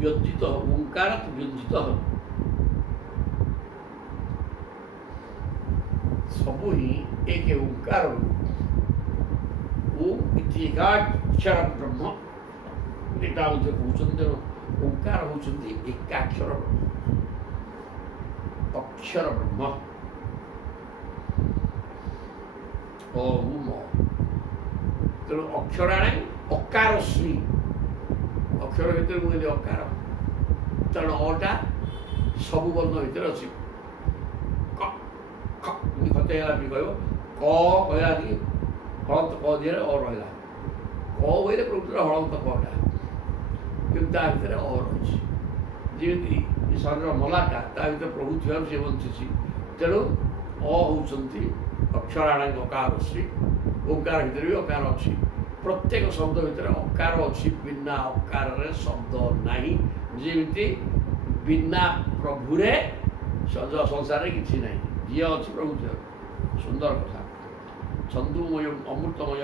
ব্যঞ্জিত ওঙ্কারাৎ ব্যঞ্জিত ସବୁ ହିଁ ଏକ ଓଙ୍କାର। ଓମ୍ ଇତି ଏକାକ୍ଷର ବ୍ରହ୍ମ ଏଟା ମଧ୍ୟ କହୁଛନ୍ତି। ତେଣୁ ଓଙ୍କାର ହେଉଛନ୍ତି ଏକାକ୍ଷର ଅକ୍ଷର ବ୍ରହ୍ମ। ଓମ୍ ତେଣୁ ଅକ୍ଷରାଣେ ଅକାର ଶ୍ରୀ। ଅକ୍ଷର ଭିତରେ ମୁଁ କହିଲି ଅକାର, ତେଣୁ ଅଟା ସବୁ ବର୍ଣ୍ଣ ଭିତରେ ଅଛି। ଖତେ ହେଲା ବି କହିବ କ କହିଲା କି ହଳନ୍ତ କ ଦିହରେ ଅ ରହିଲା। କ କହିଲେ ପ୍ରକୃତିର ହଳନ୍ତ କଟା, କିନ୍ତୁ ତା ଭିତରେ ଅ ରହିଛି। ଯେମିତି ଶରୀର ମଲାଟା ତା ଭିତରେ ପ୍ରଭୁ ଥିବାରୁ ସେ ବଞ୍ଚିଛି। ତେଣୁ ଅ ହେଉଛନ୍ତି ଅକ୍ଷରାଣ ଅକାର ଶ୍ରୀ। ଓଙ୍କାର ଭିତରେ ବି ଅକାର ଅଛି। ପ୍ରତ୍ୟେକ ଶବ୍ଦ ଭିତରେ ଅକାର ଅଛି, ବିନା ଅକାରରେ ଶବ୍ଦ ନାହିଁ। ଯେମିତି ବିନା ପ୍ରଭୁରେ ସଂସାରରେ କିଛି ନାହିଁ। ଯିଏ ଅଛି ପ୍ରଭୁ ଥିବାରୁ। ସୁନ୍ଦର କଥା। ଛନ୍ଦୋମୟ ଅମୃତମୟ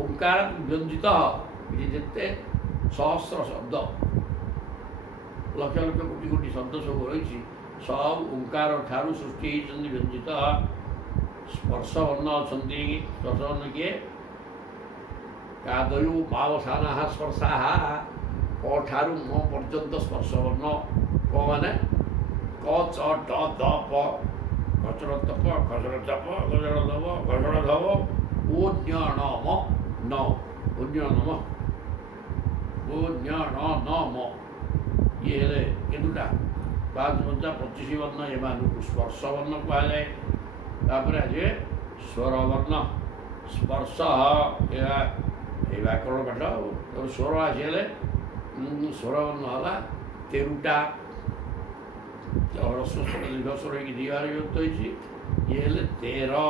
ଓଙ୍କାର ବ୍ୟଞ୍ଜିତ। ଏଠି ଯେତେ ସହସ୍ର ଶବ୍ଦ, ଲକ୍ଷ ଲକ୍ଷ କୋଟି କୋଟି ଶବ୍ଦ ସବୁ ରହିଛି, ସବୁ ଓଙ୍କାର ଠାରୁ ସୃଷ୍ଟି ହେଇଛନ୍ତି ବ୍ୟଞ୍ଜିତ। ସ୍ପର୍ଶ ବର୍ଣ୍ଣ ଅଛନ୍ତି। ସ୍ପର୍ଶ ବର୍ଣ୍ଣ କିଏ? କାଦୟୁ ମାବସାନାଃ ସ୍ପର୍ଶାଃ। କ ଠାରୁ ମ ପର୍ଯ୍ୟନ୍ତ ସ୍ପର୍ଶ ବର୍ଣ୍ଣ। କ ମାନେ କ ଚ ଟ ଦ ପ ଖଚର ତପ ଖଚର ଚପ ଗଜର ଦବ ଘଟର ଧବ ଓ ନ୍ୟ ଣ ମ ନ ଅନ୍ୟ ନମ ଓ ନ୍ୟ ଣ ନ ମ। ଇଏ ହେଲେ କେତୁଟା? 5 × 5 = 25 ବର୍ଣ୍ଣ। ଏମାନଙ୍କୁ ସ୍ପର୍ଶ ବର୍ଣ୍ଣ କୁହାଯାଏ। ତାପରେ ଆସିବେ ସ୍ୱର ବର୍ଣ୍ଣ। ସ୍ପର୍ଶ ଏହା এই ବ୍ୟାକରଣ ପାଠ। ସ୍ୱର ଆସିଗଲେ ସ୍ୱର ବର୍ଣ୍ଣ ହେଲା 13ଟା। ହ୍ରସ୍ୱ ଦୀର୍ଘସ୍ୱର ହେଇକି ଦିଗାରେ ବିଭକ୍ତ ହେଇଛି। ଇଏ ହେଲେ 13।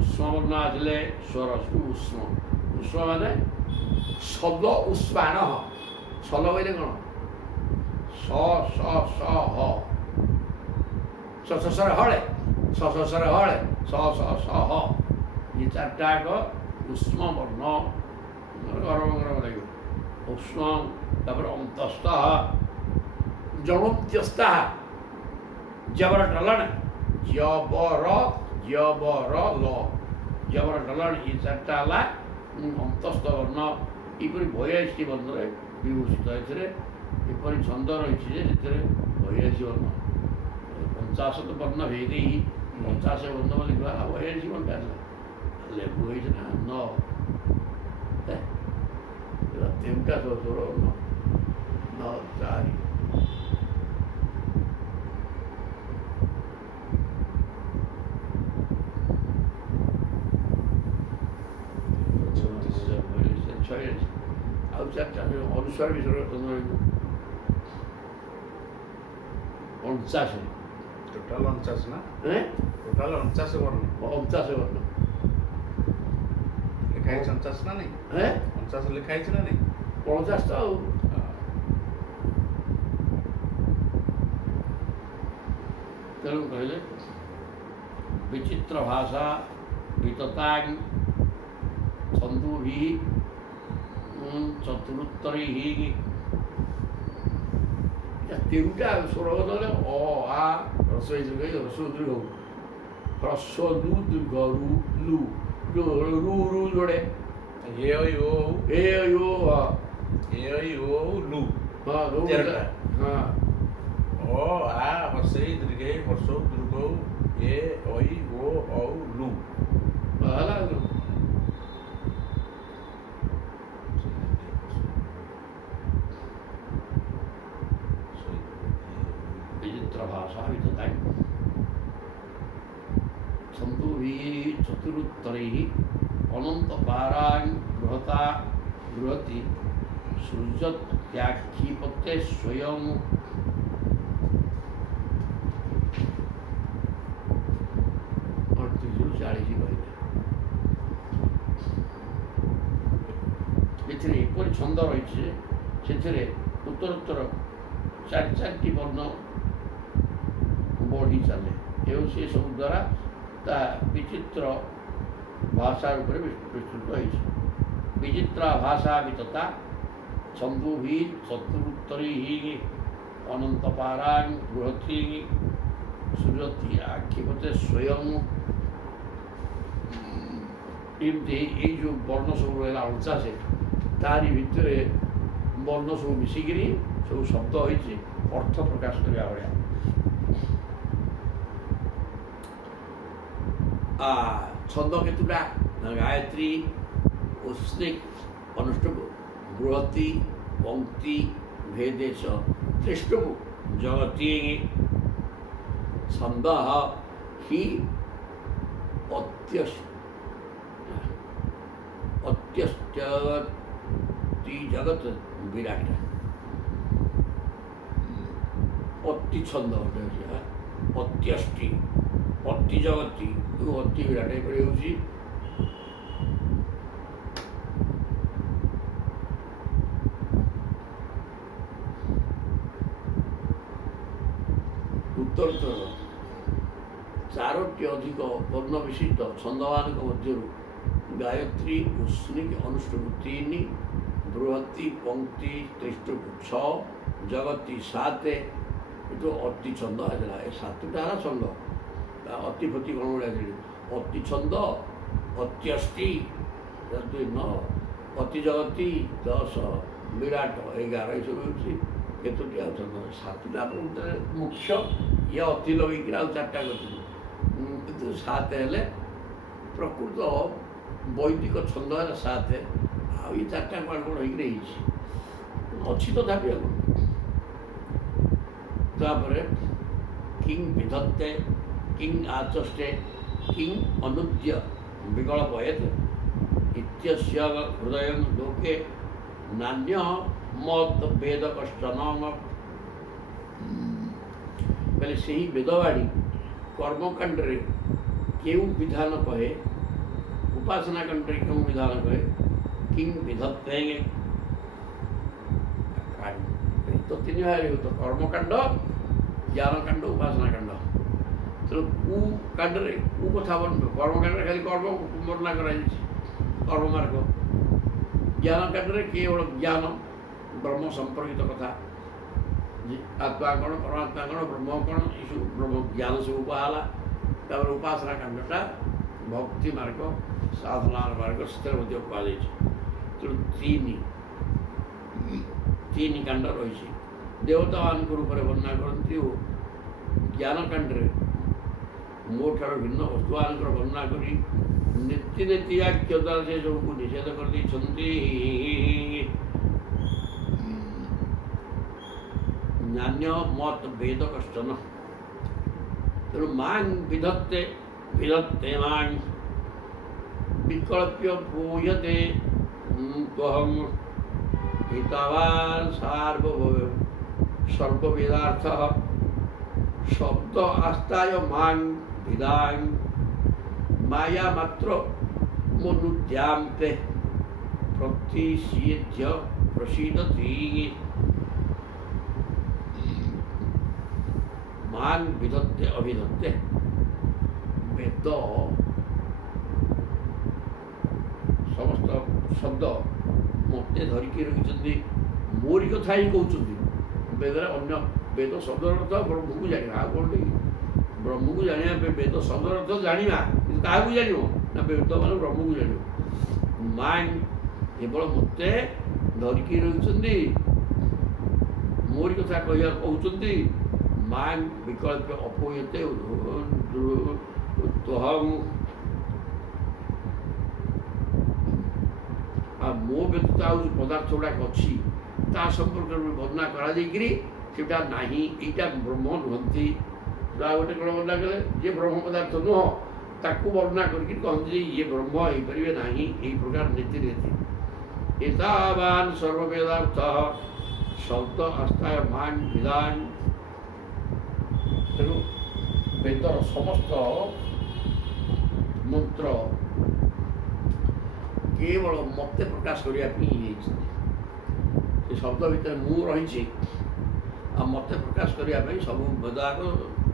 ଉଷ୍ମ ବର୍ଣ୍ଣ ଆସିଲେ ସ୍ୱର ଉଷ୍ମ। ଉଷ୍ମ ମାନେ ସଦ ଉଷ୍ମାନ। ସଲ କହିଲେ କ'ଣ? ସ ସ ସ ହ ସରେ ହଳେ ସରେ ହଳେ ସ ସ ସ ହ। ଏ 4ଟା ଯାକ ଉଷ୍ମ ବର୍ଣ୍ଣ। ଗରମ ଗରମ ଲାଗିବ ଉଷ୍ମ। ତାପରେ ଅନ୍ତସ୍ଥ ଜଣୋତ୍ୟସ୍ତା ଜବର ଟଲଣ ଜବର ଲ ଜବର ଟଲଣ। ଏ 4ଟା ହେଲା ଅନ୍ତସ୍ଥ ବର୍ଣ୍ଣ। ଏପରି 82ଟି ବର୍ଣ୍ଣରେ ବିଭୂଷିତ। ଏଥିରେ ଏପରି ଛନ୍ଦ ରହିଛି ଯେ ସେଥିରେ 82 ବର୍ଣ୍ଣ। 50 ବର୍ଣ୍ଣ ହେଇଦେଇ 50 ବର୍ଣ୍ଣ ବୋଲି କୁହା 82 ବର୍ଣ୍ଣ ହେଲା। ଲେମ୍ବୁ ହେଇଛି ନା 9 3ଟା ସ୍ୱର 9 4। ଆଉ 4ଟା ଅନୁସାର ବିଷୟରେ 49। ଟୋଟାଲ 49 ନା? ଟୋଟାଲ 49 ବର୍ଣ୍ଣ। 49 ବର୍ଣ୍ଣ ଲେଖା ହେଇଛି 49 ନା ନାଇଁ? 49 ଲେଖା ହେଇଛି ନା ନାଇଁ? 50 ତ ଆଉ। ତେଣୁ କହିଲେ ବିଚିତ୍ର ଭାଷା ବିତତା ଛନ୍ଦୋଭିଃ ଚତୁରୁତ୍ତରୈଃ। 13ଟା ସ୍ୱର ହେଲେ ଅ ଆ ହ୍ରସ୍ୱ ହଉ ହ୍ରସ୍ୱ ଲୁ ଦୀର୍ଘ ଲୁ ଲୁ ରୁ ରୁ ଯୋଡ଼େ ଏ ঐ ଓ ଏ ୟୋ ଏ ঐ ଓ ଲୁ ହଁ ରୁ ଚାରିଟା। ହଁ ଅ ଆ ହର୍ଷେଇ ଦୀର୍ଘେଇ ହର୍ଷଉ ଦୀର୍ଘଉ ଏ ଐ ଓ ଔ ଲୁ। ହେଲା विचित्र भाषा विदताई छंदोभिः चतुरुत्तरैः अनंतपारां बृहति सृजत्याक्षिपते स्वयं ଏଥିରେ ଏପରି ଛନ୍ଦ ରହିଛି ସେଥିରେ ଉତ୍ତରୋତ୍ତର ଚାରି ଚାରିଟି ବର୍ଣ୍ଣ ବଢ଼ି ଚାଲେ ଏବଂ ସେସବୁ ଦ୍ୱାରା ତା ବିଚିତ୍ର ଭାଷା ଉପରେ ବିସ୍ତୃତ ହୋଇଛି। ବିଚିତ୍ରା ଭାଷା ବିତତା ଛନ୍ଦୋଭି ଚତୁରୁତ୍ତରୈଃ ଅନନ୍ତପାରାଂ ବୃହତି ସୃଜତି ଆକ୍ଷିପତେ ସ୍ୱୟଂ। ଏମିତି ଏଇ ଯେଉଁ ବର୍ଣ୍ଣ ସବୁ ରହିଲା 49 ତାରି ଭିତରେ ବର୍ଣ୍ଣ ସବୁ ମିଶିକିରି ସବୁ ଶବ୍ଦ ହୋଇଛି ଅର୍ଥ ପ୍ରକାଶ କରିବା ଭଳିଆ। ଛନ୍ଦ କେତୁଟା ଗାୟତ୍ରୀ ଉଷ୍ଣିକ ଅନୁଷ୍ଠୁପ ବୃହତି ପଙ୍କ୍ତି ଭେଦେଶ ତ୍ରିଷ୍ଠୁପ ଜଗତି ଛନ୍ଦ ହି ଅତ୍ୟଷ୍ଟି ଜଗତ ବିରାଟ ଅତି ଛନ୍ଦ ଅତ୍ୟଷ୍ଟି ଅତି ଜଗତି ଅତି ବିରାଟ ଏପରି ହେଉଛି। ଉତ୍ତରୋତ୍ତର 4ଟି ଅଧିକ ବର୍ଣ୍ଣ ବିଶିଷ୍ଟ ଛନ୍ଦମାନଙ୍କ ମଧ୍ୟରୁ ଗାୟତ୍ରୀ ଉଷ୍ଣିକ ଅନୁଷ୍ଠୁପ 3 ବୃହତି ପଙ୍କ୍ତି ତ୍ରିଷ୍ଠୁପ 6 ଜଗତି 7 ଏଠୁ ଅତି ଛନ୍ଦ ହେଲା। ଏ 7ଟା ହେଲା ଛନ୍ଦ। ଅତି ଫତି କ'ଣ ଭଳିଆ ଦେଲି ଅତି ଛନ୍ଦ ଅତ୍ୟଷ୍ଟି 9 ଅତି ଜଗତି 10 ବିରାଟ 11 ଏସବୁ ହେଉଛି କେତୋଟି ଆଉ ଛନ୍ଦ 7ଟା ଭିତରେ ମୁଖ୍ୟ ଇଏ ଅତି ଲଗେଇକିରି ଆଉ 4ଟା କରିଛନ୍ତି କିନ୍ତୁ 7 ହେଲେ ପ୍ରକୃତ ବୈଦିକ ଛନ୍ଦ ହେଲା 7 ଆଉ ଏ 4ଟା କ'ଣ ହେଇକିରି ହେଇଛି ଅଛି ତଥାପି ଆଉ। ତାପରେ କିଂ ବିଧତ୍ତେ किं आचष्टे किं अनुद्य विकल्पयेत् इत्यस्य हृदयं लोके नान्यः मत वेद कश्चन। पहले से ही वेदवाणी कर्मकांड रे केउ विधान कहे उपासना कांड रे केउ विधान कहे किं विधत्ते तो 3 भाग हो तो कर्मकांड ज्ञानकांड उपासना कांड। ତେଣୁ କାଣ୍ଡରେ କଥା କର୍ମକାଣ୍ଡରେ ଖାଲି କର୍ମ ବର୍ଣ୍ଣନା କରାଯାଇଛି କର୍ମ ମାର୍ଗ। ଜ୍ଞାନ କାଣ୍ଡରେ କେବଳ ଜ୍ଞାନ ବ୍ରହ୍ମ ସମ୍ପର୍କିତ କଥା ଆତ୍ମା କ'ଣ ପରମାତ୍ମା କ'ଣ ବ୍ରହ୍ମ କ'ଣ ଏସବୁ ବ୍ରହ୍ମ ଜ୍ଞାନ ସବୁ କୁହାହେଲା। ତାପରେ ଉପାସନା କାଣ୍ଡଟା ଭକ୍ତି ମାର୍ଗ ସାଧନାର ମାର୍ଗ ସେଥିରେ ମଧ୍ୟ କୁହାଯାଇଛି। ତେଣୁ 3 କାଣ୍ଡ ରହିଛି। ଦେବତାମାନଙ୍କ ରୂପରେ ବର୍ଣ୍ଣନା କରନ୍ତି ଓ ଜ୍ଞାନ କାଣ୍ଡରେ ମୋ ଠାରୁ ଭିନ୍ନ ବସ୍ତୁମାନଙ୍କର ବର୍ଣ୍ଣନା କରି ନୀତି ନୀତି ଆଖ୍ୟ ଦ୍ୱାରା ସେ ସବୁକୁ ନିଷେଧ କରିଦେଇଛନ୍ତି। ନାନ୍ୟ ମତ ଭେଦ କଶ୍ଚନ। ତେଣୁ ମାଂ ବିଧତ୍ତେ ବିଧତ୍ତେ ମାଂ ବିକଳ୍ପ୍ୟ ଭୂୟତେ ତ୍ୱହଂ ହିତାବାନ୍ ସାର୍ବଭୌମ ସର୍ବବେଦାର୍ଥ ଶବ୍ଦ ଆସ୍ଥାୟ ମାଂ विदां माया मात्र मनुद्यान्ते प्रतिषेध्य प्रसीदति। मां विधत्ते अभिधत्ते वेद समस्त शब्द मते धरिकी रखिଛନ୍ତି मोरी कथा ही कहते वेद अन्य वेद शब्द ब्रह्म को जाने आ कौन ବ୍ରହ୍ମକୁ ଜାଣିବା ପାଇଁ ବେଦ ଶବ୍ଦର ଅର୍ଥ ଜାଣିବା, କିନ୍ତୁ କାହାକୁ ଜାଣିବ ନା ବେଦ ମାନେ ବ୍ରହ୍ମକୁ ଜାଣିବ। ମାଇଣ୍ଡ କେବଳ ମୋତେ ଧରିକି ରହିଛନ୍ତି, ମୋରି କଥା କହୁଛନ୍ତି। ମାଇଣ୍ଡ ବିକଳ୍ପ ଅପୋୟତେ ତୋହଂ, ଆଉ ମୋ ବ୍ୟତୀତ ଆଉ ଯେଉଁ ପଦାର୍ଥ ଗୁଡ଼ାକ ଅଛି ତା ସମ୍ପର୍କରେ ବର୍ଣ୍ଣନା କରାଯାଇକିରି ସେଟା ନାହିଁ, ଏଇଟା ବ୍ରହ୍ମ ନୁହନ୍ତି। ଆଉ ଗୋଟେ କ'ଣ ବର୍ଣ୍ଣନା କଲେ, ଯିଏ ବ୍ରହ୍ମ ପଦାର୍ଥ ନୁହଁ ତାକୁ ବର୍ଣ୍ଣନା କରିକି କହନ୍ତି ଯେ ଇଏ ବ୍ରହ୍ମ ହେଇପାରିବେ ନାହିଁ, ଏଇ ପ୍ରକାର ନୀତି। ଏତାବାନ୍ ସର୍ବବେଦାର୍ଥ ଶବ୍ଦ ଆସ୍ଥାୟ ମାନ ବିଧାନ। ତେଣୁ ବେଦର ସମସ୍ତ ମନ୍ତ୍ର କେବଳ ମୋତେ ପ୍ରକାଶ କରିବା ପାଇଁ ହେଇଛନ୍ତି। ସେ ଶବ୍ଦ ଭିତରେ ମୁଁ ରହିଛି, ଆଉ ମୋତେ ପ୍ରକାଶ କରିବା ପାଇଁ ସବୁ ବେଦ ଆଗ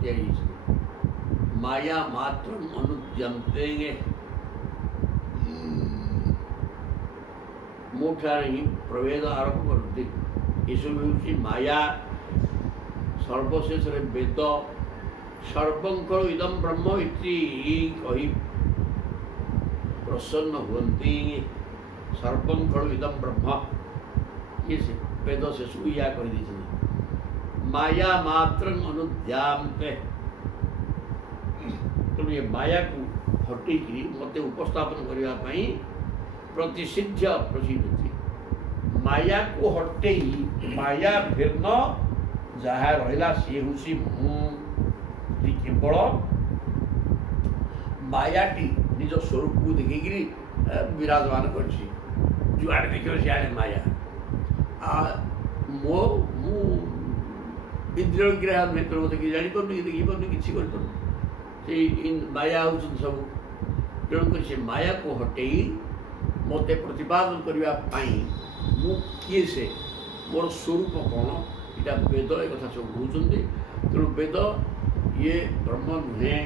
ତିଆରି ହେଇଛି। ମାୟା ମାତ୍ର ଅନୁଦ୍ୟନ୍ତେ, ମୋ ଠାରେ ହିଁ ପ୍ରଭେଦ ଆରମ୍ଭ କରନ୍ତି। ଏସବୁ ହେଉଛି ମାୟା। ସର୍ବଶେଷରେ ବେଦ ସର୍ବଙ୍କର ଇଦମ୍ ବ୍ରହ୍ମ ଇତି କହି ପ୍ରସନ୍ନ ହୁଅନ୍ତି। ସର୍ବଙ୍କର ଇଦମ୍ ବ୍ରହ୍ମ, ଇଏ ସେ ବେଦ ଶେଷକୁ ଇୟା କହିଦେଇଛନ୍ତି। ମାୟା ମାତ୍ର ଅନୁଧ୍ୟାନ୍ତେ, ତେଣୁ ଏ ମାୟାକୁ ହଟେଇକିରି ମୋତେ ଉପସ୍ଥାପନ କରିବା ପାଇଁ ପ୍ରତିସିଦ୍ଧ ପ୍ରସିଦ୍ଧି। ମାୟାକୁ ହଟେଇ ମାୟା ଭିନ୍ନ ଯାହା ରହିଲା ସିଏ ହେଉଛି ମୁଁ। କେବଳ ମାୟାଟି ନିଜ ସ୍ୱରୂପକୁ ଦେଖିକିରି ବିରାଜମାନ କରିଛି। ଯୁଆଡ଼େ ଦେଖିବ ସିଆଡ଼େ ମାୟା। ମୁଁ ଇନ୍ଦ୍ରିୟ ଗ୍ରାହ ଭିତରେ ମୋତେ କିଛି ଜାଣିପାରୁନି, ଦେଖିପାରୁନି, କିଛି କରିପାରୁନି। ସେଇ ମାୟା ହେଉଛନ୍ତି ସବୁ। ତେଣୁକରି ସେ ମାୟାକୁ ହଟେଇ ମୋତେ ପ୍ରତିପାଦନ କରିବା ପାଇଁ ମୁଁ କିଏ, ସେ ମୋର ସ୍ୱରୂପ କ'ଣ, ଏଇଟା ବେଦ ଏ କଥା ସବୁ କହୁଛନ୍ତି। ତେଣୁ ବେଦ ଇଏ ବ୍ରହ୍ମ ନୁହେଁ,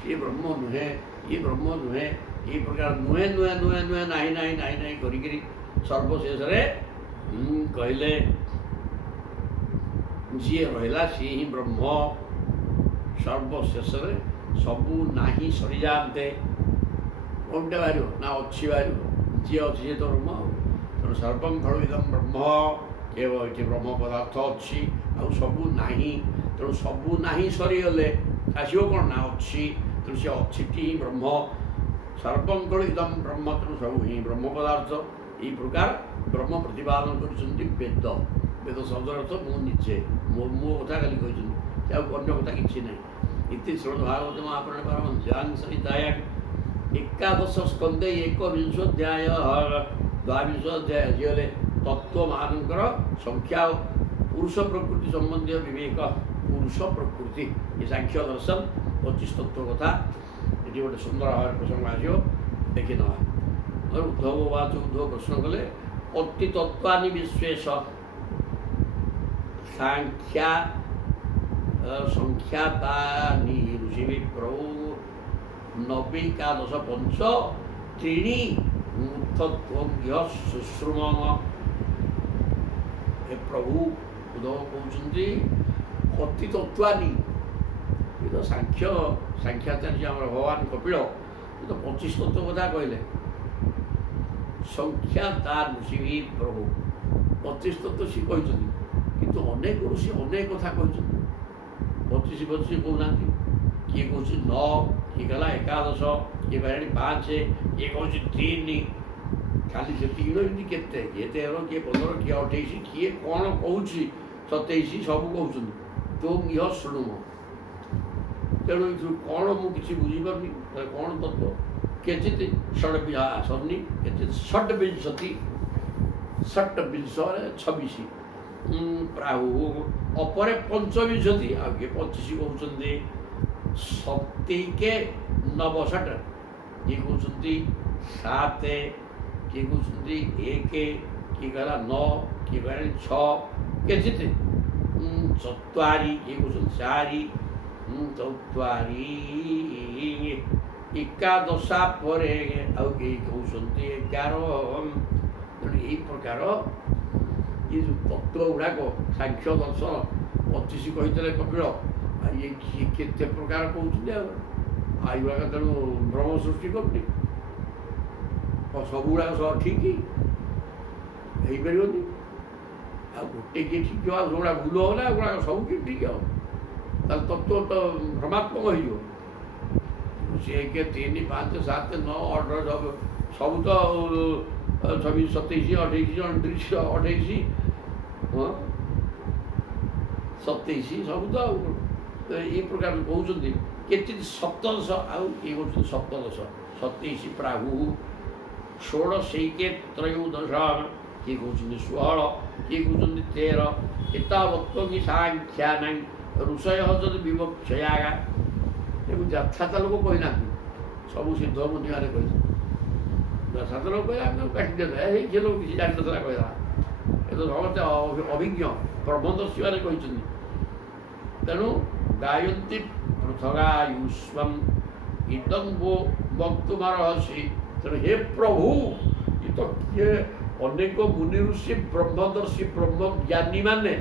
ସିଏ ବ୍ରହ୍ମ ନୁହେଁ, ଇଏ ବ୍ରହ୍ମ ନୁହେଁ, ଏଇ ପ୍ରକାର ନୁହେଁ ନୁହେଁ ନୁହେଁ ନୁହେଁ ନାହିଁ ନାହିଁ ନାହିଁ ନାହିଁ କରିକିରି ସର୍ବଶେଷରେ କହିଲେ ଯିଏ ରହିଲା ସିଏ ହିଁ ବ୍ରହ୍ମ। ସର୍ବଶେଷରେ ସବୁ ନାହିଁ ସରିଯାଆନ୍ତେ କୋଉଟା ବାହାରିବ ନା ଅଛି ବାହାରିବ। ଯିଏ ଅଛି ସିଏ ତ ବ୍ରହ୍ମ। ତେଣୁ ସର୍ବଂ ଖଳୁ ଇଦଂ ବ୍ରହ୍ମ, କେବଳ ଏଠି ବ୍ରହ୍ମ ପଦାର୍ଥ ଅଛି, ଆଉ ସବୁ ନାହିଁ। ତେଣୁ ସବୁ ନାହିଁ ସରିଗଲେ ଆସିବ କ'ଣ ନା ଅଛି। ତେଣୁ ସେ ଅଛିଟି ହିଁ ବ୍ରହ୍ମ। ସର୍ବଂ ଖଳୁ ଇଦଂ ବ୍ରହ୍ମ, ତେଣୁ ସବୁ ହିଁ ବ୍ରହ୍ମ ପଦାର୍ଥ। এই ପ୍ରକାର ବ୍ରହ୍ମ ପ୍ରତିପାଦନ କରୁଛନ୍ତି ବେଦ। ବେଦ ଶବ୍ଦର ଅର୍ଥ ମୁଁ ନିଜେ, ମୋ କଥା ଖାଲି କହିଛନ୍ତି, ସେ ଆଉ ଅନ୍ୟ କଥା କିଛି ନାହିଁ। ଇତି ଶ୍ରୀମଦ୍ ଭାଗବତ ମହାପୁରାଣ ପାରମହଂସ୍ୟାଂ ସଂହିତାୟାଂ ଏକାଦଶ ସ୍କନ୍ଧେ ଏକବିଂଶୋଧ୍ୟାୟ ଦ୍ୱାବିଂଶ ଅଧ୍ୟାୟ ଆଜିଗଲେ ତତ୍ତ୍ୱମାନଙ୍କର ସଂଖ୍ୟା ଓ ପୁରୁଷ ପ୍ରକୃତି ସମ୍ବନ୍ଧୀୟ ବିବେକ। ପୁରୁଷ ପ୍ରକୃତି ଏ ସାଂଖ୍ୟ ଦର୍ଶନ 25 ତତ୍ତ୍ୱ କଥା। ଏଠି ଗୋଟେ ସୁନ୍ଦର ଭାବରେ ପ୍ରସଙ୍ଗ ଆସିବ, ଦେଖିନେବା। ଉଦ୍ଧବ ବାଚ ଉଦ୍ଧବ ପ୍ରଶ୍ନ କଲେ ଅତି ତତ୍ତ୍ୱାନି ବିଶ୍ବେଶ ସଂଖ୍ୟାତାନି ଋଷି ବିପ୍ରୌ ନବିକାଦଶ ପଞ୍ଚ ତ୍ରୀଣି ମୁକ୍ତତ୍ୱ ଶୁଶ୍ରୁମ। ଏ ପ୍ରଭୁ ଉଦ୍ଧବ କହୁଛନ୍ତି ଅତି ତତ୍ତ୍ୱାନି। ଏ ତ ସାଂଖ୍ୟାଚାର୍ଯ୍ୟ ଆମର ଭଗବାନ କପିଳ ଏ ତ 25 ତତ୍ତ୍ୱ କଥା କହିଲେ। ସଂଖ୍ୟା ତାର ଋଷି ପ୍ରଭୁ 25 ତତ୍ତ୍ୱ ସିଏ କହିଛନ୍ତି, କିନ୍ତୁ ଅନେକ ଋଷି ଅନେକ କଥା କହିଛନ୍ତି। 25 କହୁନାହାନ୍ତି। କିଏ କହୁଛି 9, କିଏ କହିଲା 11, କିଏ କହିଲାଣି 5, କିଏ କହୁଛି 3। ଖାଲି ସେତିକି ନୁହେଁ, ଏମିତି କେତେ, କିଏ 13, କିଏ 15, କିଏ 28, କିଏ କ'ଣ କହୁଛି 27, ସବୁ କହୁଛନ୍ତି। ତୋ ଇହ ଶୁଣୁମ। ତେଣୁ ଏଥିରୁ କ'ଣ ମୁଁ କିଛି ବୁଝିପାରୁନି, କ'ଣ ତତ୍ତ୍ୱ। କେଚିତ୍ ଷଡ଼ବିଂଶତି, କେଚିତ୍ ଷଡ଼ବିଂଶତି, 26 ପ୍ରାହୁ ଅପରେ 25, ଆଉ କିଏ 25 କହୁଛନ୍ତି। ସପ୍ତୈକେ ନବଷଟ, କିଏ କହୁଛନ୍ତି 7, କିଏ କହୁଛନ୍ତି 1, କିଏ କହିଲା 9, କିଏ କହିଲାଣି 6, କେଚିତ୍ 4, କିଏ କହୁଛନ୍ତି 4, 4 ଏକାଦଶା ପରେ ଆଉ କେହି କହୁଛନ୍ତି 11। ତେଣୁ ଏଇ ପ୍ରକାର ଏ ଯେଉଁ ତତ୍ତ୍ୱ ଗୁଡ଼ାକ ସାଂଖ୍ୟ ଦର୍ଶନ 25 କହିଥିଲେ କପିଳ, ଇଏ କେତେ ପ୍ରକାର କହୁଛନ୍ତି ଆଉ ଏଇଗୁଡ଼ାକ ତେଣୁ ଭ୍ରମ ସୃଷ୍ଟି କରୁନି। ସବୁଗୁଡ଼ାକ ସହ ଠିକ୍ ହେଇପାରିବନି। ଆଉ ଗୋଟେ କିଏ ଠିକ୍ ହେବ ଆଉ ସବୁଗୁଡ଼ା ଭୁଲ ହେବ ନା, ଏଗୁଡ଼ାକ ସବୁ କିଏ ଠିକ୍ ହେବ? ତାହେଲେ ତତ୍ତ୍ୱ ତ ଭ୍ରମାତ୍ମକ ହେଇଯିବ। 1 3 5 7 9 18 ସବୁ ତ 26 27 28 29 28 ହଁ 27 ସବୁ ତ ଆଉ ଏଇ ପ୍ରକାର କହୁଛନ୍ତି। କେତେ 17 ଆଉ କିଏ କହୁଛନ୍ତି 17 27 ପ୍ରାହୁ 16 ତ୍ରୟୋଦଶ କିଏ କହୁଛନ୍ତି 16 କିଏ କହୁଛନ୍ତି 13 ଏତାବତ୍ତ୍ୱ ସାଂଖ୍ୟାନାଂ ଋଷୟ ଯଦି ବିବକ୍ଷୟାଗା। ଏବଂ ଯଥାର୍ଥ ଲୋକ କହିନାହାନ୍ତି, ସବୁ ସିଦ୍ଧ ମୁନିମାନେ କହିଛନ୍ତି। ଯଥାର୍ଥ ଲୋକ କହିଲେ ଆମେ କାଟିଦେଲେ ଏଇ ସେ ଲୋକ କିଛି ଜାଣିନଥିଲା କହିଲା। ଏ ତ ସମସ୍ତେ ଅଭିଜ୍ଞ ପ୍ରବନ୍ଧଶୀମାନେ କହିଛନ୍ତି। ତେଣୁ ଗାୟନ୍ତି ପୃଥଗାୟୁଷ୍ମମ୍ ଇଦଂ ମୋ ବକ୍ତୁମର୍ହସି। ତେଣୁ ହେ ପ୍ରଭୁ, ଏ ତ କିଏ ଅନେକ ମୁନି ଋଷି ବ୍ରହ୍ମଦର୍ଶୀ ବ୍ରହ୍ମଜ୍ଞାନୀମାନେ,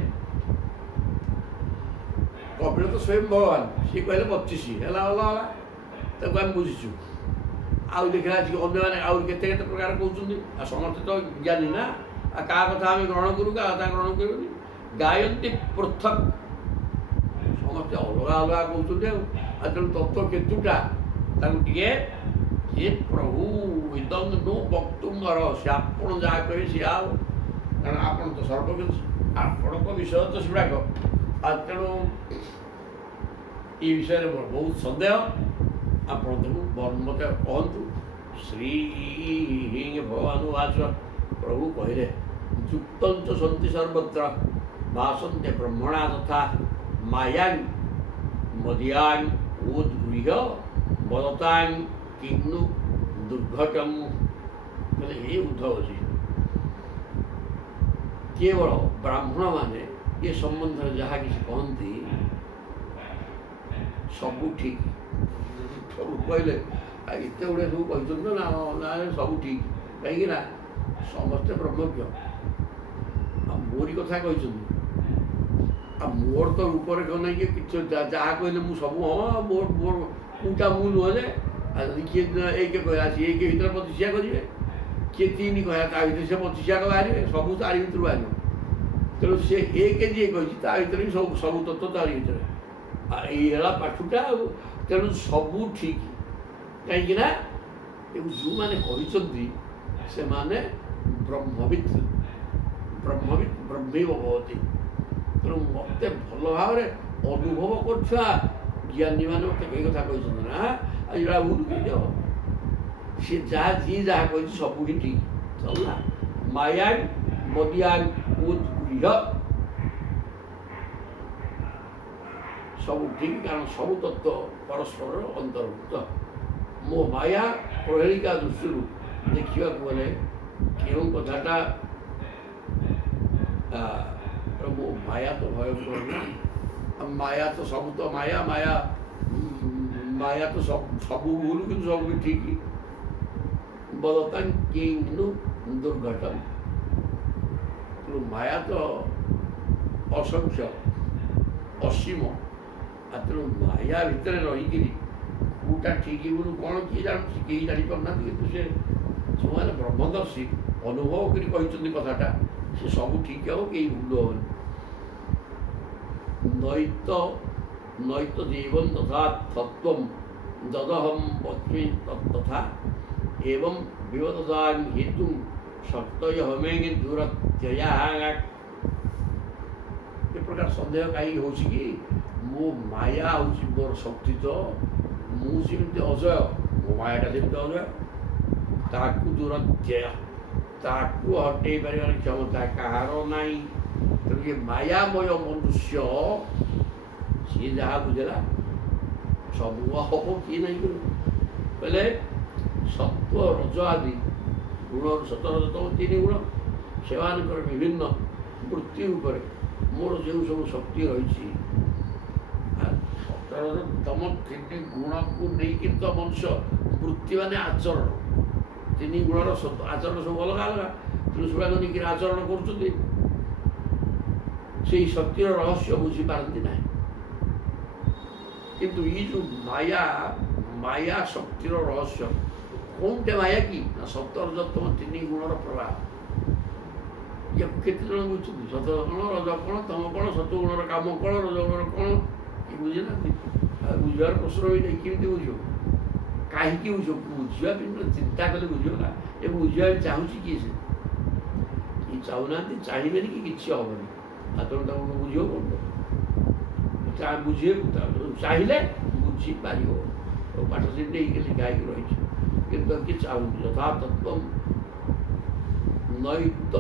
କପିଳ ତ ସ୍ୱୟଂ ଭଗବାନ, ସିଏ କହିଲେ 25 ହେଲା ତାକୁ ଆମେ ବୁଝିଛୁ। ଆଉ ଦେଖିଲା ଆସିକି ଅନ୍ୟମାନେ ଆହୁରି କେତେ କେତେ ପ୍ରକାର କହୁଛନ୍ତି। ଆଉ ସମସ୍ତେ ତ ଜ୍ଞାନୀ ନା, ଆଉ କାହା କଥା ଆମେ ଗ୍ରହଣ କରୁ, କାହା କଥା ଗ୍ରହଣ କରିବୁନି। ଗାୟନ୍ତି ପୃଥକ୍, ସମସ୍ତେ ଅଲଗା ଅଲଗା କହୁଛନ୍ତି। ଆଉ ତେଣୁ ତତ୍ତ୍ୱ କେତୁଟା ତାକୁ ଟିକେ ଏ ପ୍ରଭୁ ଇଦଂ ନୋ ବକ୍ତୁମର, ସେ ଆପଣ ଯାହା କହିବେ ସିଏ ଆଉ, କାରଣ ଆପଣ ତ ସର୍ବଜ୍ଞ, ଆପଣଙ୍କ ବିଷୟ ତ ସେଗୁଡ଼ାକ। ଆଉ ତେଣୁ ଏ ବିଷୟରେ ମୋର ବହୁତ ସନ୍ଦେହ। ଆପଣ ତାକୁ ମୋତେ କହନ୍ତୁ। ଶ୍ରୀ ଭଗବାନ ବାଚ, ପ୍ରଭୁ କହିଲେ ଯୁକ୍ତଞ୍ଚ ସନ୍ତି ସର୍ବତ୍ର ଭାସନ୍ତେ ବ୍ରହ୍ମଣା ତଥା ମାୟାଂ ମଦିୟାଂ ଉଦ୍ଗୃହ୍ୟ ବଦତାଂ କିନ୍ନୁ ଦୁର୍ଘଟଂ। ମାନେ ଏ ଉଦ୍ଧବ ଅଛି, କେବଳ ବ୍ରାହ୍ମଣମାନେ ଏ ସମ୍ବନ୍ଧରେ ଯାହା କିଛି କହନ୍ତି ସବୁ ଠିକ୍। ସବୁ କହିଲେ ଏତେ ଗୁଡ଼ିଏ ସବୁ କହିଛନ୍ତି ନା ସବୁ ଠିକ୍, କାହିଁକି ନା ସମସ୍ତେ ବ୍ରହ୍ମଜ୍ଞ। ଆଉ ମୋରି କଥା କହିଛନ୍ତି, ଆଉ ମୋର ତ ରୂପରେଖ ନାହିଁ କି କିଛି, ଯାହା କହିଲେ ମୁଁ ସବୁ ହଁ ମୋର କୋଉଟା ମୁଁ ନୁହଁ ଯେ। ଆଉ ଯଦି କିଏ 1 କହିଲା ସିଏ 1 ଭିତରେ 25 କରିବେ, କିଏ 3 କହିଲା ତା ଭିତରେ ସେ 25 ବାହାରିବେ, ସବୁ ତାରି ଭିତରୁ ବାହାରିବ। ତେଣୁ ସେ 1 ଯିଏ କହିଛି ତା ଭିତରେ ବି ସବୁ ତତ୍ତ୍ୱ ତାରି ଭିତରେ। ଆଉ ଏଇ ହେଲା ପାଠୁଟା। ଆଉ ତେଣୁ ସବୁ ଠିକ୍, କାହିଁକି ନା ଯେଉଁମାନେ କହିଛନ୍ତି ସେମାନେ ବ୍ରହ୍ମବିତ୍ ବ୍ରହ୍ମୈବ ଭବତି। ତେଣୁ ମୋତେ ଭଲ ଭାବରେ ଅନୁଭବ କରୁଥିବା ଜ୍ଞାନୀମାନେ ମୋତେ ଏଇ କଥା କହିଛନ୍ତି ନା, ଆଉ ଏଇଟା ଭୁଲ କେମିତି ହେବ? ସିଏ ଯିଏ ଯାହା କହିଛି ସବୁ ହିଁ ଠିକ୍। ସରିଲା। ମାୟାଂ ମଦିୟାଂ ଉଦ୍ଗୃହ୍ୟ, ସବୁ ଠିକ୍, କାରଣ ସବୁ ତତ୍ତ୍ୱ ପରସ୍ପରର ଅନ୍ତର୍ଭୁକ୍ତ। ମୋ ମାୟା ପ୍ରହେଳିକା ଦୃଷ୍ଟିରୁ ଦେଖିବାକୁ ଗଲେ କେଉଁ କଥାଟା ମୋ ମାୟା ତ ଭୟଙ୍କର ନା। ମାୟା ତ ସବୁ ତ ମାୟା ତ ସବୁ ଭୁଲ, କିନ୍ତୁ ସବୁ ବି ଠିକ୍। ବଦତାଂ କିନ୍ନୁ ଦୁର୍ଘଟଂ। ତେଣୁ ମାୟା ତ ଅସଂଖ୍ୟ ଅସୀମ। ଆଉ ତେଣୁ ମାୟା ଭିତରେ ରହିକିରି କେଉଁଟା ଠିକ୍ ବୋଲି କ'ଣ କିଏ ଜାଣୁଛି? କେହି ଜାଣିପାରୁନାହାନ୍ତି। କିନ୍ତୁ ସେ ଯେଉଁମାନେ ବ୍ରହ୍ମଦର୍ଶୀ ଅନୁଭବ କରି କହିଛନ୍ତି କଥାଟା, ସେ ସବୁ ଠିକ୍ ହେବ, କେହି ଭୁଲ ହେବନି। ନୈତ ଜୀବନ ତଥା ତତ୍ତ୍ୱം ଯଦହଂ ବଚ୍ମି ତଥା ଏବଂ ବିବଦତାଂ ହେତୁ ସତ୍ୟ ହମେଙ୍ଗି ଦୂରତ୍ୟୟା। ଏ ପ୍ରକାର ସନ୍ଦେହ କାହିଁକି ହେଉଛି କି? ମୋ ମାୟା ହେଉଛି ମୋର ଶକ୍ତି, ତ ମୁଁ ସେମିତି ଅଜୟ, ମୋ ମାୟାଟା ସେମିତି ଅଜୟ। ତାକୁ ଦୂରତ୍ୟୟ, ତାକୁ ହଟେଇ ପାରିବାର କ୍ଷମତା କାହାର ନାହିଁ। ତେଣୁ ଏ ମାୟାମୟ ମନୁଷ୍ୟ ସିଏ ଯାହା ବୁଝିଲା ସବୁ ହବ, କିଏ ନାହିଁ କହିଲେ ସତ୍ଵ ରଜ ଆଦି ଗୁଣରୁ, ସତ ରଜ ତମ 3 ଗୁଣ, ସେମାନଙ୍କର ବିଭିନ୍ନ ବୃତ୍ତି ଉପରେ ମୋର ଯେଉଁ ସବୁ ଶକ୍ତି ରହିଛି, ସତ ରଜ ତମ 3 ଗୁଣକୁ ନେଇକି ତ ମନୁଷ୍ୟ ବୃତ୍ତି ମାନେ ଆଚରଣ, 3 ଗୁଣର ଆଚରଣ ସବୁ ଅଲଗା ଅଲଗା। ତେଣୁ ସେଗୁଡ଼ାକ ନେଇକି ଆଚରଣ କରୁଛନ୍ତି, ସେଇ ଶକ୍ତିର ରହସ୍ୟ ବୁଝିପାରନ୍ତି ନାହିଁ। କିନ୍ତୁ ଏଇ ଯେଉଁ ମାୟା ଶକ୍ତିର ରହସ୍ୟ କୋଉଟା ମାୟା କି ନା ସତରଜତମ 3 ଗୁଣର ପ୍ରଭାବ। ୟାକୁ କେତେ ଜଣ ବୁଝୁଛନ୍ତି? ସତ କ'ଣ, ରଜ କ'ଣ, ତମ କ'ଣ, ସତଗୁଣର କାମ କ'ଣ, ରଜଗୁଣର କ'ଣ କି ବୁଝିନାହାନ୍ତି। ଆଉ ବୁଝିବାର ପ୍ରଶ୍ନ ବି ନାହିଁ। କେମିତି ବୁଝିବ, କାହିଁକି ବୁଝିବ? ବୁଝିବା ବି ଚିନ୍ତା କଲେ ବୁଝିବ ନା। ଏ ବୁଝିବା ବି ଚାହୁଁଛି କିଏ? ସେ ଚାହୁଁନାହାନ୍ତି, ଚାହିଁବେନି କି କିଛି ହେବନି। ଆଉ ତେଣୁ ତାକୁ ବୁଝିବ କ'ଣ? ବୁଝିବେ ଚାହିଁଲେ ବୁଝିପାରିବ। ପାଠ ସେଠି ନେଇକି ଲେଖା ହେଇକି ରହିଛି, କିନ୍ତୁ କିଏ ଚାହୁଁନି। ଯଥା ତତ୍ତ୍ୱ ନୈତ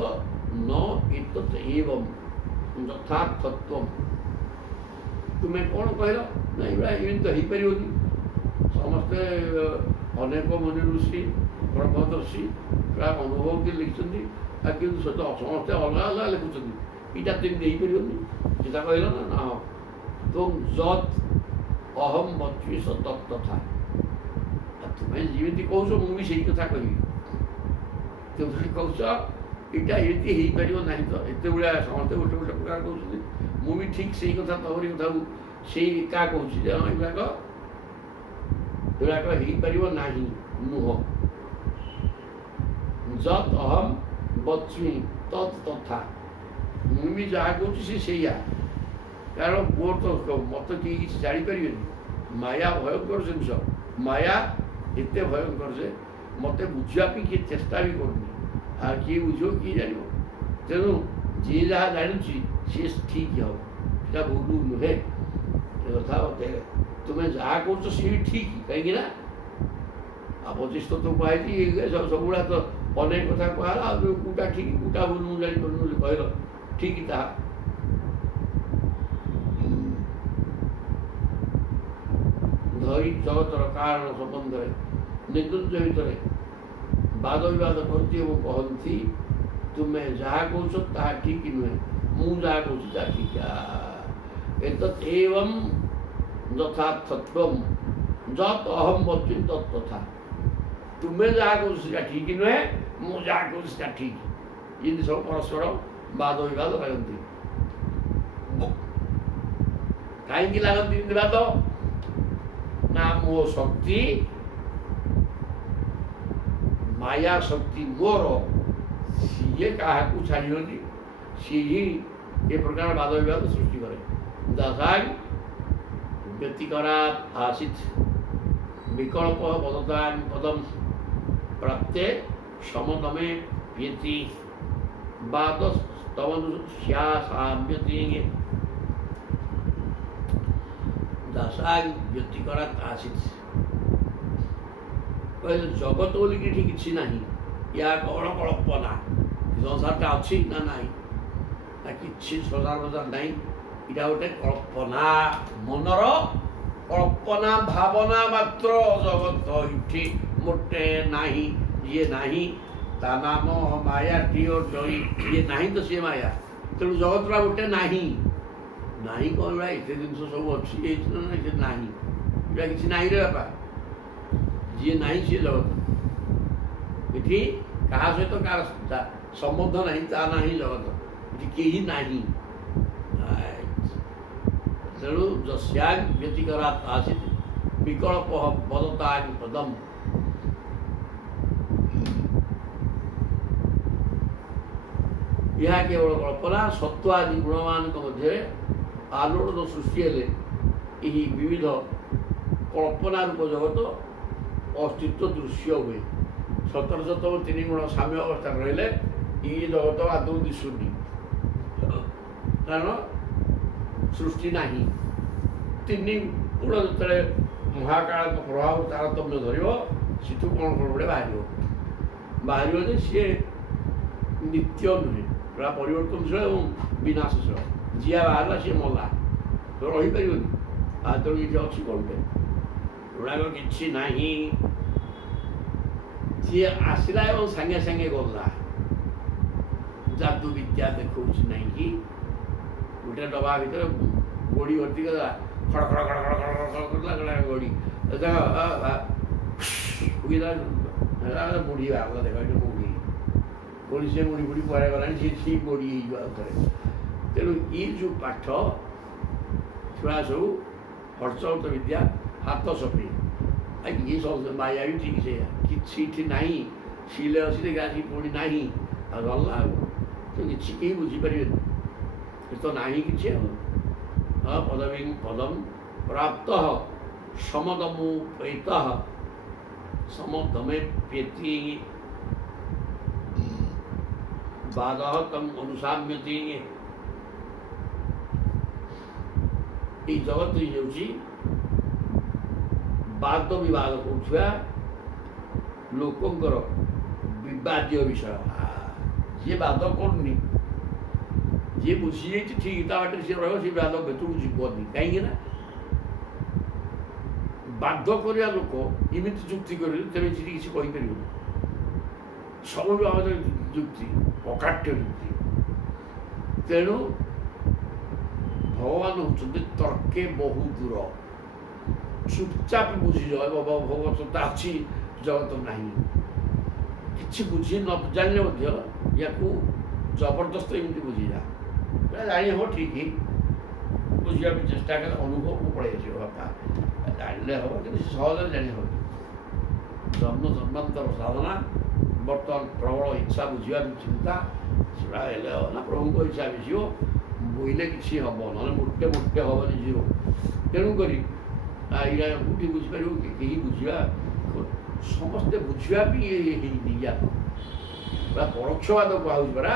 ନ ଏତତ୍ ଏବଂ ଯଥାର୍ଥତ୍ୱം। ତୁମେ କ'ଣ କହିଲ? ନା ଏଇଭଳିଆ ଏମିତି ତ ହେଇପାରିବନି। ସମସ୍ତେ ଅନେକ ମୁନି ଋଷି ବ୍ରହ୍ମଦର୍ଶୀ ପ୍ରାୟ ଅନୁଭବ କି ଲେଖିଛନ୍ତି, ଆଉ କିନ୍ତୁ ସମସ୍ତେ ଅଲଗା ଅଲଗା ଲେଖୁଛନ୍ତି। ଏଇଟା ସେମିତି ହେଇପାରିବନି। ସେଟା କହିଲ ନା ନା ହଁ ତୁମ ଯତ୍ ଅହମ ବଚି ତତ୍ ତଥା। ତୁମେ ଯେମିତି କହୁଛ ମୁଁ ବି ସେଇ କଥା କହିବି। ତୁମେ କହୁଛ ଏଇଟା ଏମିତି ହେଇପାରିବ ନାହିଁ ତ, ଏତେ ଭଳିଆ ସମସ୍ତେ ଗୋଟେ ଗୋଟେ ପ୍ରକାର କହୁଛନ୍ତି। ମୁଁ ବି ଠିକ୍ ସେଇ କଥା ତମରି କଥାକୁ ସେଇ ଏକା କହୁଛି ଯେ ଏଗୁଡ଼ାକ ହେଇପାରିବ ନାହିଁ, ନୁହଁ। ଯତ୍ ଅହମ ବଚ୍ମି ତତ୍ ତଥା। ମୁଁ ବି ଯାହା କହୁଛି ସେ ସେଇଆ। କାରଣ ମୋର ତ ମତେ କେହି କିଛି ଜାଣିପାରିବେନି। ମାୟା ଭୟଙ୍କର ଜିନିଷ। ମାୟା ଏତେ ଭୟଙ୍କର ଯେ ମତେ ବୁଝିବା ପାଇଁ କିଏ ଚେଷ୍ଟା ବି କରୁନି। ଆଉ କିଏ ବୁଝିବ କିଏ ଜାଣିବ? ତେଣୁ ଯିଏ ଯାହା ଜାଣୁଛି ସିଏ ଠିକ୍ ହେବ, ସେଟା ଭୁଲ ନୁହେଁ। ଏ କଥା ମତେ ତୁମେ ଯାହା କହୁଛ ସିଏ ବି ଠିକ୍। କାହିଁକି ନା ଅବଶିଷ୍ଟ ତ କୁହାହେଇଛି ସବୁଗୁଡ଼ା ତ ଅନେକ କଥା କୁହାହେଲା। ଆଉ କୋଉଟା ଠିକ୍ କୋଉଟା ଭୁଲ ମୁଁ ଜାଣିପାରୁନି ବୋଲି କହିଲ ଠିକ୍ ତାହା। ଧରି ଜଗତର କାରଣ ସମ୍ବନ୍ଧରେ ନିର୍ଦ୍ଦୋଷ ଭିତରେ ବାଦ ବିବାଦ କରନ୍ତି ଏବଂ କହନ୍ତି ତୁମେ ଯାହା କହୁଛ ତାହା ଠିକ୍ ନୁହେଁ, ମୁଁ ଯାହା କହୁଛି ତାହା ଠିକ୍। ଏତତ୍ ଏବଂ ଯଥାର୍ଥତ୍ୱം ଯତ୍ ଅହମ ବଚି ତତ୍ ତଥା। ତୁମେ ଯାହା କହୁଛ ସେଟା ଠିକ୍ ନୁହେଁ, ମୁଁ ଯାହା କହୁଛି ସେଟା ଠିକ୍। ଏମିତି ସବୁ ପରସ୍ପର ବାଦ ବିବାଦ ଲାଗନ୍ତି। କାହିଁକି ଲାଗନ୍ତି ଏମିତି ବାଦ? ନା ମୋ ଶକ୍ତି, ମାୟା ଶକ୍ତି ମୋର, ସିଏ କାହାକୁ ଛାଡ଼ିବନି। ସିଏ ହିଁ ଏ ପ୍ରକାର ବାଦ ବିବାଦ ସୃଷ୍ଟି କରେ। ଦାସାଂ ବ୍ୟତିକରାତ୍ ଆସିତ୍ ବିକଳ୍ପ ବଦତାଂ ପଦం ପ୍ରାପ୍ତେ ସମଦମେ ପ୍ରୀତି ବାଦ স্তবনু স্যাসাম্যতিঙে। দাসাং ବ୍ୟତିକରାତ୍ ଆସିତ୍ କହିଲେ ଜଗତ ବୋଲିକି ଏଠି କିଛି ନାହିଁ। ୟା କ'ଣ କଳ୍ପନା? ସଂସାରଟା ଅଛି ନା ନାହିଁ? ନା କିଛି ସଂସାର ନାହିଁ। ଏଇଟା ଗୋଟେ କଳ୍ପନା, ମନର କଳ୍ପନା ଭାବନା ମାତ୍ର। ଜଗତ ଏଠି ମୋଟେ ନାହିଁ। ଯିଏ ନାହିଁ ତା ନାମ ମାୟାଟିଓ ଡରି। ଯିଏ ନାହିଁ ତ ସିଏ ମାୟା। ତେଣୁ ଜଗତଟା ଗୋଟେ ନାହିଁ। ନାହିଁ କ'ଣ ଭାଇ? ଏତେ ଜିନିଷ ସବୁ ଅଛି ଏଇଠି ନା ନାହିଁ? ସେ ନାହିଁ, ଏଇଟା କିଛି ନାହିଁ ରେ ବାପା। ଯିଏ ନାହିଁ ସିଏ ଜଗତ। ଏଠି କାହା ସହିତ କାହାର ସମ୍ବନ୍ଧ ନାହିଁ, ତା ନାହିଁ ଜଗତ। ଏଠି କେହି ନାହିଁ। ତେଣୁ ଯସ୍ୟାଂ ବ୍ୟତିକରାତ୍ ଆସିତ୍ ବିକଳ୍ପ ବଦତାଂ ପଦం। ଏହା କେବଳ କଳ୍ପନା। ସତ୍ତ୍ୱ ଆଦି ଗୁଣମାନଙ୍କ ମଧ୍ୟରେ ଆଲୋଡ଼ନ ସୃଷ୍ଟି ହେଲେ ଏହି ବିବିଧ କଳ୍ପନା ରୂପ ଜଗତ ଅସ୍ତିତ୍ୱ ଦୃଶ୍ୟ ହୁଏ। ସତରଜତମ 3 ଗୁଣ ସାମ୍ୟ ଅବସ୍ଥାରେ ରହିଲେ ଏହି ଜଗତ ଆଦୌ ଦିଶୁନି। କାରଣ ସୃଷ୍ଟି ନାହିଁ। 3 ଗୁଣ ଯେତେବେଳେ ମହାକାଳଙ୍କ ପ୍ରଭାବ ତାରତମ୍ୟ ଧରିବ, ସେଠୁ କ'ଣ ଗୋଟେ ବାହାରିବ ଯେ ସିଏ ନିତ୍ୟ ନୁହେଁ, ପୁରା ପରିବର୍ତ୍ତନଶୀଳ ଏବଂ ବିନାଶଶୀଳ। ଯିଏ ବାହାରିଲା ସିଏ ମଲା, ତ ରହିପାରିବନି। ଆଉ ତେଣୁ ଏଠି ଅଛି କ'ଣଟେ? ଏଗୁଡ଼ାକ କିଛି ନାହିଁ। ଯିଏ ଆସିଲା ଏବଂ ସାଙ୍ଗେ ସାଙ୍ଗେ ଗଲା। ଯାଦୁ ବିଦ୍ୟା ଦେଖାଉଛି ନାହିଁ କି ଗୋଟେ ଡବା ଭିତରେ ଗୋଡ଼ି ଭର୍ତ୍ତି କଲା, ଖଡ଼ ଖଡ଼ ଖଡ଼ ଖଡ଼ ଖଡ଼ ଖଡ଼ କରିଲା ଗୋଡ଼ି ବୁଢ଼ୀ ବାହାରିଲା। ଦେଖ ଏଠି ବୁଢ଼ୀ ଗୋଡ଼ି, ସେ ବୁଢ଼ୀ ବୁଢ଼ୀ କୁଆଡ଼େ ଗଲାଣି, ସିଏ ଗୋଡ଼ି ହେଇଯିବ ଆଉ ଥରେ। ତେଣୁ ଏ ଯେଉଁ ପାଠ ଛୁଆ ସବୁ ହର୍ଷବତ ବିଦ୍ୟା ହାତ ସଫେଇ ଇଏ ସବୁ ମାୟା ବି ଠିକ୍ ସେଇଆ କିଛି ଏଠି ନାହିଁ ସିଲେ ଅଛି ଦେଖି ଆସିକି ପୁଣି ନାହିଁ ଆଉ ଗଲା ଆଉ ତ କିଛି କେହି ବୁଝିପାରିବେନି ଏ ତ ନାହିଁ କିଛି ଆଉ ପଦବୀ ପଦମ୍ ପ୍ରାପ୍ତ ସମଦମୁପୈତ ସମଦମେ ପ୍ୟେତି ବାଦଃ ତମ୍ ଅନୁସାମ୍ୟତି এই ଜଗତ ହେଉଛି ବାଦ ବିବାଦ କରୁଥିବା ଲୋକଙ୍କର ବିବାଦୀୟ ବିଷୟ ଯିଏ ବାଦ କରୁନି ଯିଏ ବୁଝିଯାଇଛି ଠିକ୍ ତା ବାଟରେ ସିଏ ରହିବ ସେ ବାଦ ଭିତରକୁ ଯିବନି କାହିଁକି ନା ବାଧ୍ୟ କରିବା ଲୋକ ଏମିତି ଯୁକ୍ତି କରିବେ ତେବେ ସେଠି କିଛି କହିପାରିବନି ସବୁ ବାବଦରେ ଯୁକ୍ତି ଅକାଟ୍ୟ ଯୁକ୍ତି ତେଣୁ ଭଗବାନ ହେଉଛନ୍ତି ତର୍କେ ବହୁ ଦୂର ଚୁପଚାପ ବୁଝିଯାଅ ଭଗବତ ସତ୍ତା ଅଛି ଜଗତ ନାହିଁ କିଛି ବୁଝି ନ ଜାଣିଲେ ମଧ୍ୟ ୟାକୁ ଜବରଦସ୍ତ ଏମିତି ବୁଝିଯା ଜାଣି ହେବ ଠିକ୍ ବୁଝିବା ପାଇଁ ଚେଷ୍ଟା କଲେ ଅନୁଭବକୁ ପଳେଇ ଆସିବ ବାପା ଜାଣିଲେ ହେବ କିନ୍ତୁ ସହଜରେ ଜାଣି ହେବ ଜନ୍ମ ଜନ୍ମାନ୍ତର ସାଧନା ବର୍ତ୍ତମାନ ପ୍ରବଳ ଇଚ୍ଛା ବୁଝିବା ଚିନ୍ତା ସେଟା ହେଲେ ହେବ ନା ପ୍ରଭୁଙ୍କ ଇଚ୍ଛା ମିଶିବ ବୋଇଲେ କିଛି ହେବ ନହେଲେ ମୋଟେ ହେବନି ଜିରୋ ତେଣୁକରି ଏଇଟା କେଉଁଠି ବୁଝିପାରିବ କେହି ବୁଝିବା ସମସ୍ତେ ବୁଝିବା ବି ହେଇନି ଜ୍ଞାନ ବା ପରୋକ୍ଷବାଦ କୁହାହେଉଛି ପରା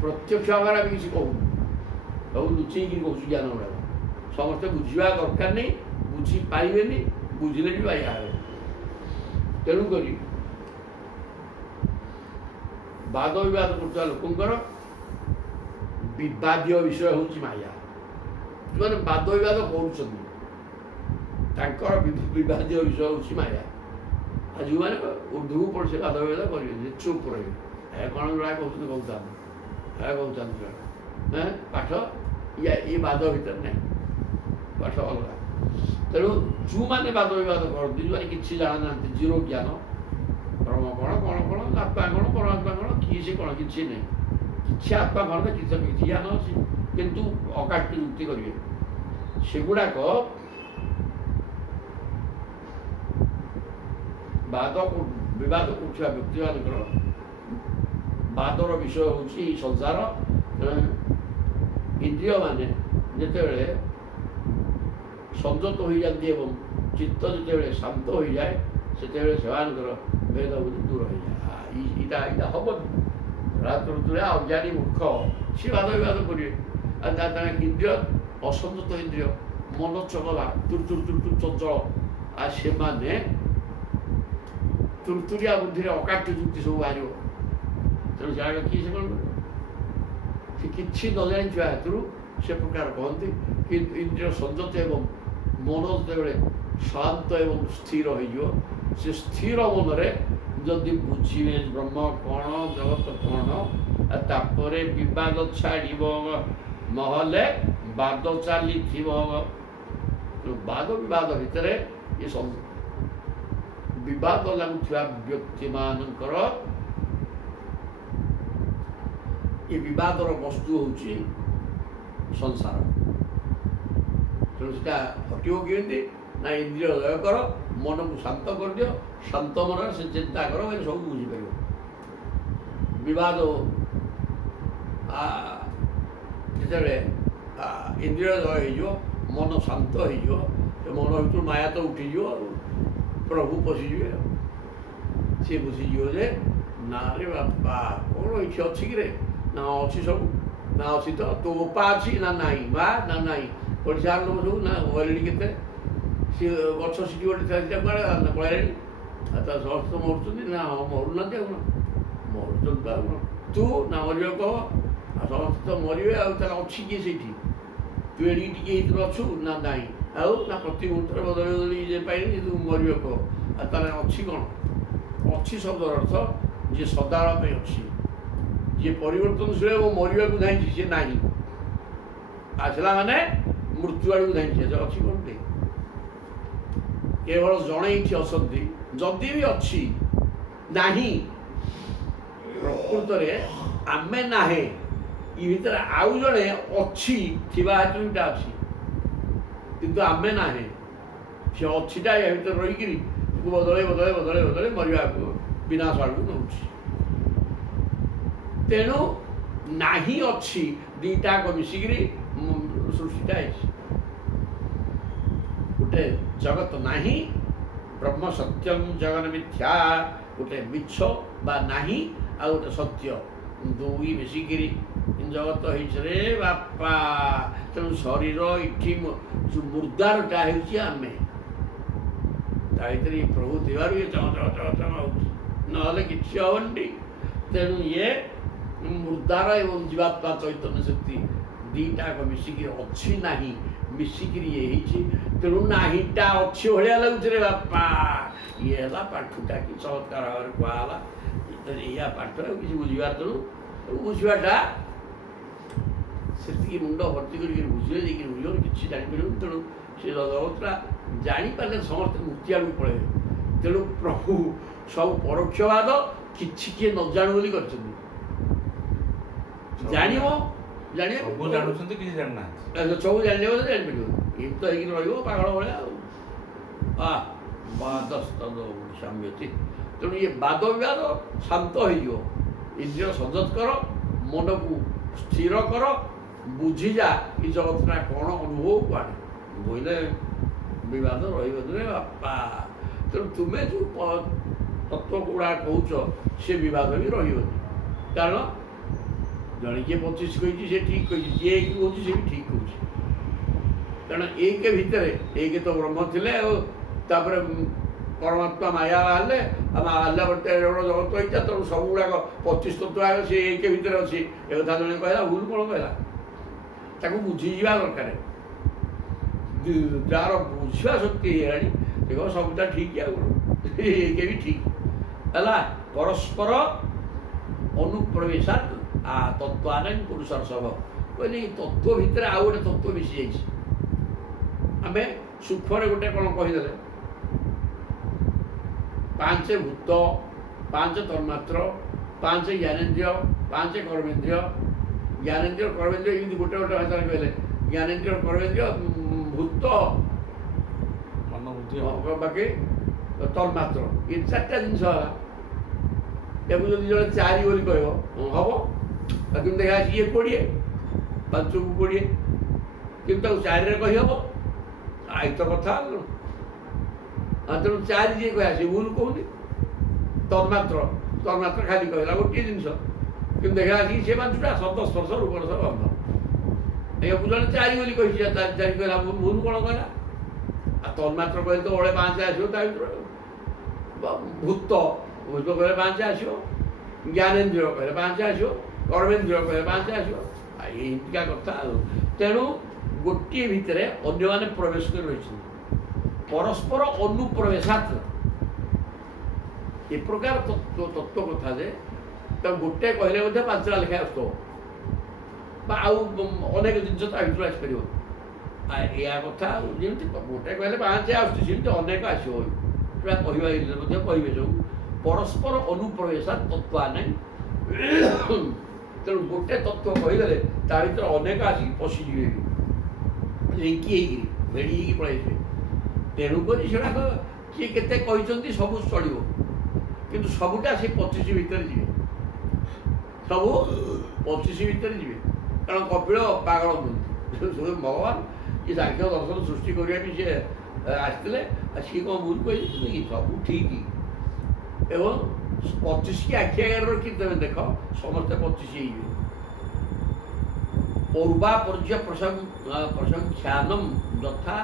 ପ୍ରତ୍ୟକ୍ଷ ଆଗରେ ବି କିଛି କହୁନି ସବୁ ଲୁଚେଇକି କହୁଛୁ ଜ୍ଞାନ ଗୁଡ଼ାକ ସମସ୍ତେ ବୁଝିବା ଦରକାର ନାହିଁ ବୁଝିପାରିବେନି ବୁଝିଲେ ବି ବାୟା ହେବେ ତେଣୁକରି ବାଦ ବିବାଦ କରୁଥିବା ଲୋକଙ୍କର ବିବାଦୀୟ ବିଷୟ ହେଉଛି ମାୟା ଯେଉଁମାନେ ବାଦ ବିବାଦ କରୁଛନ୍ତି ତାଙ୍କର ବିବାଦୀୟ ବିଷୟ ହେଉଛି ମାୟା ଆଉ ଯେଉଁମାନେ ଉର୍ଦ୍ଧକୁ ପଡ଼ି ସେ ବାଦ ବିବାଦ କରିବେ ଚୁପ୍ ରହିବେ କ'ଣ ଗୁଡ଼ା କହୁଛନ୍ତି କହୁଥାନ୍ତି ପାଠ ଏ ବାଦ ଭିତରେ ନାହିଁ ପାଠ ଅଲଗା ତେଣୁ ଯେଉଁମାନେ ବାଦ ବିବାଦ କରନ୍ତି ଯେଉଁମାନେ କିଛି ଜାଣିନାହାନ୍ତି ଜିରୋ ଜ୍ଞାନ ଧର୍ମ କ'ଣ ଆତ୍ମା କ'ଣ ପରମାତ୍ମା କ'ଣ କିଏ ସେ କ'ଣ କିଛି ନାହିଁ କିଛି ଆତ୍ମା କ'ଣ କିଛି ଜ୍ଞାନ ଅଛି କିନ୍ତୁ ଅକାଟ୍ୟ ଯୁକ୍ତି କରିବେ ସେଗୁଡ଼ାକ ବିବାଦ କରୁଥିବା ବ୍ୟକ୍ତିମାନଙ୍କର ବାଦର ବିଷୟ ହେଉଛି ସଂସାର ଇନ୍ଦ୍ରିୟମାନେ ଯେତେବେଳେ ସଂଯତ ହୋଇଯାନ୍ତି ଏବଂ ଚିତ୍ତ ଯେତେବେଳେ ଶାନ୍ତ ହୋଇଯାଏ ସେତେବେଳେ ସେମାନଙ୍କର ଭେଦବୁଦ୍ଧି ଦୂର ହୋଇଯାଏ ଏଇଟା ହେବନି ରାତ ଋତୁରେ ଅଜ୍ଞାନୀ ମୂର୍ଖ ସିଏ ବାଦ ବିବାଦ କରିବେ ଆଉ ତାଙ୍କ ଇନ୍ଦ୍ରିୟ ଅସଂଯତ ଇନ୍ଦ୍ରିୟ ମନ ଚଗଲା ତୁର୍ତୁର ଚଞ୍ଚଳ ଆଉ ସେମାନେ ତୁର୍ତୁରିଆ ବୁଦ୍ଧିରେ ଅକାଟ୍ୟ ଯୁକ୍ତି ସବୁ ବାହାରିବ ତେଣୁ ଜାଗା କିଏ ସେ କ'ଣ କରିବ ସେ କିଛି ନ ଜାଣିଥିବା ହେତୁରୁ ସେ ପ୍ରକାର କହନ୍ତି କିନ୍ତୁ ଇନ୍ଦ୍ରିୟ ସଂଯତ ଏବଂ ମନ ଯେତେବେଳେ ଶାନ୍ତ ଏବଂ ସ୍ଥିର ହୋଇଯିବ ସେ ସ୍ଥିର ମନରେ ଯଦି ବୁଝିବେ ବ୍ରହ୍ମ କ'ଣ ଜଗତ କ'ଣ ତାପରେ ବିବାଦ ଛାଡ଼ିବ ନହେଲେ ବାଦ ଚାଲିଥିବ ବାଦ ବିବାଦ ଭିତରେ ଏ ବିବାଦ ଲାଗୁଥିବା ବ୍ୟକ୍ତିମାନଙ୍କର ଏ ବିବାଦର ବସ୍ତୁ ହେଉଛି ସଂସାର ତେଣୁ ସେଟା ହଟିବ କେମିତି ନା ଇନ୍ଦ୍ରିୟ ଲୟ କର ମନକୁ ଶାନ୍ତ କରିଦିଅ ଶାନ୍ତ ମନରେ ସେ ଚିନ୍ତା କର ବୋଲି ସବୁ ବୁଝିପାରିବ ବିବାଦ ଯେତେବେଳେ ଇନ୍ଦ୍ରିୟ ଲୟ ହେଇଯିବ ମନ ଶାନ୍ତ ହେଇଯିବ ସେ ମନ ଭିତରୁ ମାୟା ତ ଉଠିଯିବ ପ୍ରଭୁ ପଶିଯିବେ ସିଏ ବୁଝିଯିବ ଯେ ନାରେ ବାପା କ'ଣ ଏଇଠି ଅଛି କିରେ ନା ଅଛି ସବୁ ନା ଅଛି ତ ତୋ ବାପା ଅଛି ନା ନାହିଁ ମା ନା ନାହିଁ ପଡ଼ିଶାର ଲୋକ ସବୁ ନା ମରିଲେଣି କେତେ ସିଏ ଗଛ ସିଟି ଗୋଟେ ଥିଲା କୁଆଡ଼େ ନା ପଳାଇଲେଣି ଆଉ ତା ସମସ୍ତେ ମରୁଛନ୍ତି ନା ହଁ ମରୁନାହାନ୍ତି ଆଉ କ'ଣ ମରୁଛନ୍ତି ଆଉ କ'ଣ ତୁ ନା ମରିବ କହ ଆଉ ସମସ୍ତେ ତ ମରିବେ ଆଉ ତାହେଲେ ଅଛି କିଏ ସେଇଠି ତୁ ଏଣିକି ଟିକେ ହେଇଥିରୁ ଅଛୁ ନା ନାହିଁ ଆଉ ନା ପ୍ରତି ମୁହୂର୍ତ୍ତରେ ବଦଳି ବଦଳି ଯେ ପାଇନି ତୁ ମରିବ କହ ଆଉ ତାହେଲେ ଅଛି କ'ଣ ଅଛି ଶବ୍ଦର ଅର୍ଥ ଯିଏ ସଦାବେଳ ପାଇଁ ଅଛି ଯିଏ ପରିବର୍ତ୍ତନଶୀଳ ଏବଂ ମରିବାକୁ ଧାଇଁଛି ସିଏ ନାହିଁ ଆସିଲା ମାନେ ମୃତ୍ୟୁ ଆଡ଼କୁ ଧାଇଁଛି ଯେ ଅଛି କ'ଣଟେ କେବଳ ଜଣେ ଏଇଠି ଅଛନ୍ତି ଯଦି ବି ଅଛି ନାହିଁ ପ୍ରକୃତରେ ଆମେ ନାହିଁ ଇ ଭିତରେ ଆଉ ଜଣେ ଅଛି ଥିବା ହେତୁ ଏଇଟା ଅଛି କିନ୍ତୁ ଆମେ ନାହିଁ ସେ ଅଛିଟା ଏ ଭିତରେ ରହିକିରି ବଦଳେଇ ବଦଳେଇ ବଦଳେଇ ବଦଳେଇ ମରିବାକୁ ବିନାଶ ଆଡ଼କୁ ନେଉଛି। ତେଣୁ ନାହିଁ ଅଛି ଦୁଇଟାକ ମିଶିକିରି ସୃଷ୍ଟିଟା ହେଇଛି। ଗୋଟେ ଜଗତ ନାହିଁ, ବ୍ରହ୍ମ ସତ୍ୟಂ ଜଗନ ମିଥ୍ୟା, ଗୋଟେ ମିଛ ବା ନାହିଁ, ଆଉ ଗୋଟେ ସତ୍ୟ, ଦୁଇ ମିଶିକିରି ଜଗତ ହେଇଛି ରେ ବାପା। ତେଣୁ ଶରୀର ଏଠି ଯେଉଁ ମୁର୍ଦାରଟା ହେଉଛି ଆମେ, ତା ଭିତରେ ପ୍ରଭୁ ଥିବାରୁ ଇଏ ଚମ ଚମ ଚମ ଚମ ହେଉଛି, ନହେଲେ କିଛି ହବନି। ତେଣୁ ଇଏ ମୁର୍ଦାର ଏବଂ ଜୀବାତ୍ମା ଚୈତନ୍ୟ ଶକ୍ତି ଦୁଇଟାକ ମିଶିକିରି ଅଛି ନାହିଁ ମିଶିକିରି ଇଏ ହେଇଛି। ତେଣୁ ନାହିଁଟା ଅଛି ଭଳିଆ ଲାଗୁଛି ରେ ବାପା। ଇଏ ହେଲା ପାଠଟା, କି ଚମତ୍କାର ଭାବରେ କୁହାହେଲା। ଏଇଆ ପାଠ ଆଉ କିଛି ବୁଝିବାର, ତେଣୁ ବୁଝିବାଟା ସେତିକି ମୁଣ୍ଡ ଭର୍ତ୍ତି କରିକି ବୁଝିଲେ ଯାଇକି ବୁଝିବ, କିଛି ଜାଣିପାରିବନି। ତେଣୁ ସେ ଜଗତଟା ଜାଣିପାରିଲେ ସମସ୍ତେ ମୂର୍ତ୍ତି ଆଡ଼କୁ ପଳେଇବେ। ତେଣୁ ପ୍ରଭୁ ସବୁ ପରୋକ୍ଷବାଦ କିଛି କିଏ ନ ଜାଣୁ ବୋଲି କରିଛନ୍ତି। ଜାଣିବ ଜାଣିବ ସବୁ ଜାଣୁଛନ୍ତି, କିଛି ଜାଣିନାହାନ୍ତି। ସବୁ ଜାଣିବ ତ ଜାଣିପାରିବ, ଏମିତି ତ ହେଇକି ରହିବ ପାଗଳ ଭଳିଆ ଆଉ। ବାଦସ୍ତଦ ସାମ୍ୟତି। ତେଣୁ ଇଏ ବାଦ ବିବାଦ ଶାନ୍ତ ହେଇଯିବ। ଇନ୍ଦ୍ରିୟ ସଂଯତ କର, ମନକୁ ସ୍ଥିର କର, ବୁଝିଯା ଏ ଜଗତଟା କ'ଣ ଅନୁଭବ କୁଆଡ଼େ ବୋଇଲେ ବିବାଦ ରହିବନି ବାପା। ତେଣୁ ତୁମେ ଯେଉଁ ତତ୍ତ୍ୱ ଗୁଡ଼ା କହୁଛ ସେ ବିବାଦ ବି ରହିବନି। କାରଣ ଜଣେ କିଏ 25 କହିଛି ସେ ଠିକ୍ କହିଛି, ଯିଏ 1 କହୁଛି ସେ ବି ଠିକ୍ କହୁଛି। କାରଣ 1 ଭିତରେ 1 ତ ବ୍ରହ୍ମ ଥିଲେ, ଆଉ ତାପରେ ପରମାତ୍ମା ମାୟା ବାହାରିଲେ, ଆଉ ବାହାରିଲା ଗୋଟେ ଜଗତ ହେଇଥିଲା। ତେଣୁ ସବୁଗୁଡ଼ାକ 25 ତତ୍ତ୍ୱ ଆଗ ସେ 1 ଭିତରେ ଅଛି। ଏ କଥା ଜଣେ କହିଲା, ଭୁଲ କ'ଣ କହିଲା? ତାକୁ ବୁଝିଯିବା ଦରକାର। ଯାହାର ବୁଝିବା ଶକ୍ତି ହେଇଗଲାଣି ଦେଖ ସବୁଟା ଠିକ୍, ଆଉ 1 ବି ଠିକ୍ ହେଲା। ପରସ୍ପର ଅନୁପ୍ରବେଶାତ୍ ତତ୍ତ୍ୱାନାଂ ପୁରୁଷର୍ଷଭ କହିଲେ ଏଇ ତତ୍ତ୍ୱ ଭିତରେ ଆଉ ଗୋଟେ ତତ୍ତ୍ୱ ମିଶି ଯାଇଛି। ଆମେ ସୂକ୍ଷ୍ମରେ ଗୋଟେ କ'ଣ କହିଦେଲେ, 5 ଭୂତ, 5 ତନ୍ମାତ୍ର, 5 ଜ୍ଞାନେନ୍ଦ୍ରିୟ, 5 କର୍ମେନ୍ଦ୍ରିୟ। ଜ୍ଞାନେନ୍ଦ୍ରିୟ କର୍ମେନ୍ଦ୍ରିୟ ଏମିତି ଗୋଟେ ଗୋଟେ ଭାଷାରେ କହିଲେ, ଜ୍ଞାନେନ୍ଦ୍ରିୟ କର୍ମେନ୍ଦ୍ରିୟ ଭୂତ ବାକି ତନ୍ମାତ୍ର, ଏ 4ଟା ଜିନିଷ ହେଲା। ତାକୁ ଯଦି ଜଣେ 4 ବୋଲି କହିବ ହବ, କିନ୍ତୁ ଦେଖା ଅଛି ଇଏ 20, 5କୁ 20, କିନ୍ତୁ ତାକୁ 4ରେ କହିହବ? ଆଇ ତ କଥା। ତେଣୁ 4 ଯିଏ କହିଲା ସେ ଭୁଲ କହୁନି। ତନ୍ମାତ୍ର ଖାଲି କହିଲା ଗୋଟିଏ ଜିନିଷ, କିନ୍ତୁ ଦେଖା ଅଛି ସେ 5ଟା ଶବ୍ଦ ସ୍ପର୍ଶ ରୂପରସ ଗନ୍ଧ। ଏହାକୁ ଜଣେ 4 ବୋଲି କହିଛି, 4 କହିଲା ଭୁଲ କ'ଣ କହିଲା? ଆଉ ତନ୍ମାତ୍ର କହିଲେ ତ ବଳେ 5 ଆସିବ ତା ଭିତରେ। ଭୂତ କହିଲେ 5 ଆସିବ, ଜ୍ଞାନେନ୍ଦ୍ରିୟ କହିଲେ 5 ଆସିବ, କର୍ମେନ୍ଦ୍ରିୟ କହିଲେ 5 ଆସିବ। ଏମିତିକା କଥା ଆଉ। ତେଣୁ ଗୋଟିଏ ଭିତରେ ଅନ୍ୟମାନେ ପ୍ରବେଶ କରି ରହିଛନ୍ତି। ପରସ୍ପର ଅନୁପ୍ରବେଶାତ୍ ଏ ପ୍ରକାର ତତ୍ତ୍ୱ କଥା ଯେ ତାକୁ ଗୋଟେ କହିଲେ ମଧ୍ୟ 5ଟା ଲେଖାଏଁ ଆସୁଥିବ, ବା ଆଉ ଅନେକ ଜିନିଷ ତା ଭିତରୁ ଆସିପାରିବ। ଏୟା କଥା ଆଉ। ଯେମିତି ଗୋଟେ କହିଲେ 5 ଆସୁଛି, ସେମିତି ଅନେକ ଆସିବ। ସେଟା କହିବା ମଧ୍ୟ କହିବେ ସବୁ ପରସ୍ପର ଅନୁପ୍ରବେଶାତ୍ ତତ୍ତ୍ୱାନାଂ। ତେଣୁ ଗୋଟେ ତତ୍ତ୍ୱ କହିଦେଲେ ତା ଭିତରେ ଅନେକ ଆସିକି ପଶିଯିବେ, ଲିଙ୍କି ହେଇକିରି ଭେଡ଼ି ହେଇକି ପଳାଇଯିବେ। ତେଣୁକରି ସେଗୁଡ଼ାକ କିଏ କେତେ କହିଛନ୍ତି ସବୁ ଚଳିବ, କିନ୍ତୁ ସବୁଟା ସେ 25 ଭିତରେ ଯିବେ, ସବୁ 25 ଭିତରେ ଯିବେ। କାରଣ କପିଳ ପାଗଳ ନୁହନ୍ତି, ଭଗବାନ ଏ ସାଂଖ୍ୟ ଦର୍ଶନ ସୃଷ୍ଟି କରିବା ପାଇଁ ସିଏ ଆସିଥିଲେ। ଆଉ ସିଏ କ'ଣ ଭୁଲ କହିଛନ୍ତି କି? ସବୁ ଠିକ୍। ଏବଂ 25 କି ଆଖି ଆଗରେ ରଖି ତମେ ଦେଖ ସମସ୍ତେ 25 ହେଇଯିବେ। ପୌର୍ବାପର୍ଯ୍ୟ ପ୍ରସଂଖ୍ୟାନମ୍ ଯଥା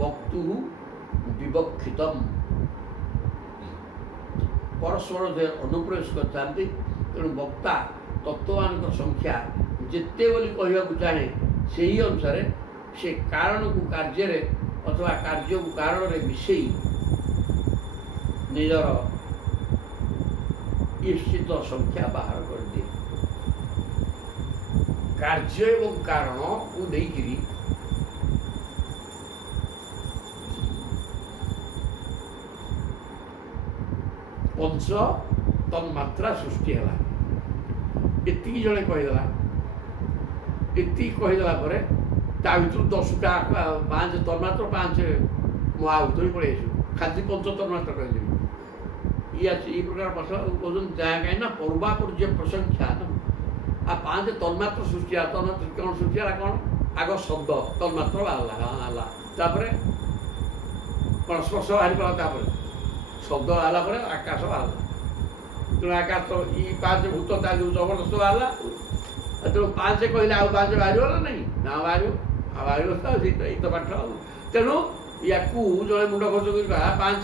ବକ୍ତୁ ବିବକ୍ଷିତମ୍। ପରସ୍ପର ଅନୁପ୍ରବେଶ କରିଥାନ୍ତି। ତେଣୁ ବକ୍ତା ତତ୍ତ୍ୱମାନଙ୍କ ସଂଖ୍ୟା ଯେତେ ବୋଲି କହିବାକୁ ଚାହେଁ ସେହି ଅନୁସାରେ ସେ କାରଣକୁ କାର୍ଯ୍ୟରେ ଅଥବା କାର୍ଯ୍ୟକୁ କାରଣରେ ମିଶେଇ ନିଜର ନିଶ୍ଚିତ ସଂଖ୍ୟା ବାହାର କରିଦିଏ। କାର୍ଯ୍ୟ ଏବଂ କାରଣକୁ ନେଇକିରି ପଞ୍ଚ ତନ୍ମାତ୍ରା ସୃଷ୍ଟି ହେଲା। ଏତିକି ଜଣେ କହିଦେଲା। ଏତିକି କହିଦେଲା ପରେ ତା ଭିତରୁ 10ଟା 5 ତନ୍ମାତ୍ର, 5 ମହାଭୂତ ବି ପଳେଇ ଆସିବ ଖାଲି ପଞ୍ଚତନ୍ମାତ୍ର କହିଦେବି ଇଏ ଅଛି ଏଇ ପ୍ରକାର ଭାଷା କହୁଛନ୍ତି ଯାହା କାହିଁକି ନା ପର୍ବାପର୍ଯ୍ୟ ପ୍ରସଂଖ୍ୟାନ ଆଉ ପାଞ୍ଚ ତନ୍ମାତ୍ର ସୃଷ୍ଟି ହେଲା ତନ୍ମାତ୍ର କ'ଣ ସୃଷ୍ଟି ହେଲା କ'ଣ ଆଗ ଶବ୍ଦ ତନ୍ମାତ୍ର ବାହାରିଲା ହେଲା ତାପରେ କ'ଣ ସ୍ପର୍ଶ ବାହାରି ପଡ଼ିଲା ତାପରେ ଶବ୍ଦ ବାହାରିଲା ପରେ ଆକାଶ ବାହାରିଲା ତେଣୁ ଆକାଶ ଇ ପାଞ୍ଚ ଭୂତ ତା ଯେଉଁ ଜବରଦସ୍ତ ବାହାରିଲା ତେଣୁ ପାଞ୍ଚ କହିଲେ ଆଉ ପାଞ୍ଚ ବାହାରିବ ନା ନାହିଁ ନା ବାହାରିବ ଆଉ ବାହାରିବ ତ ସେଇଟା ଏଇ ତ ପାଠ ଆଉ ତେଣୁ ୟାକୁ ଜଣେ ମୁଣ୍ଡ ଖର୍ଚ୍ଚ କରି ପାଞ୍ଚ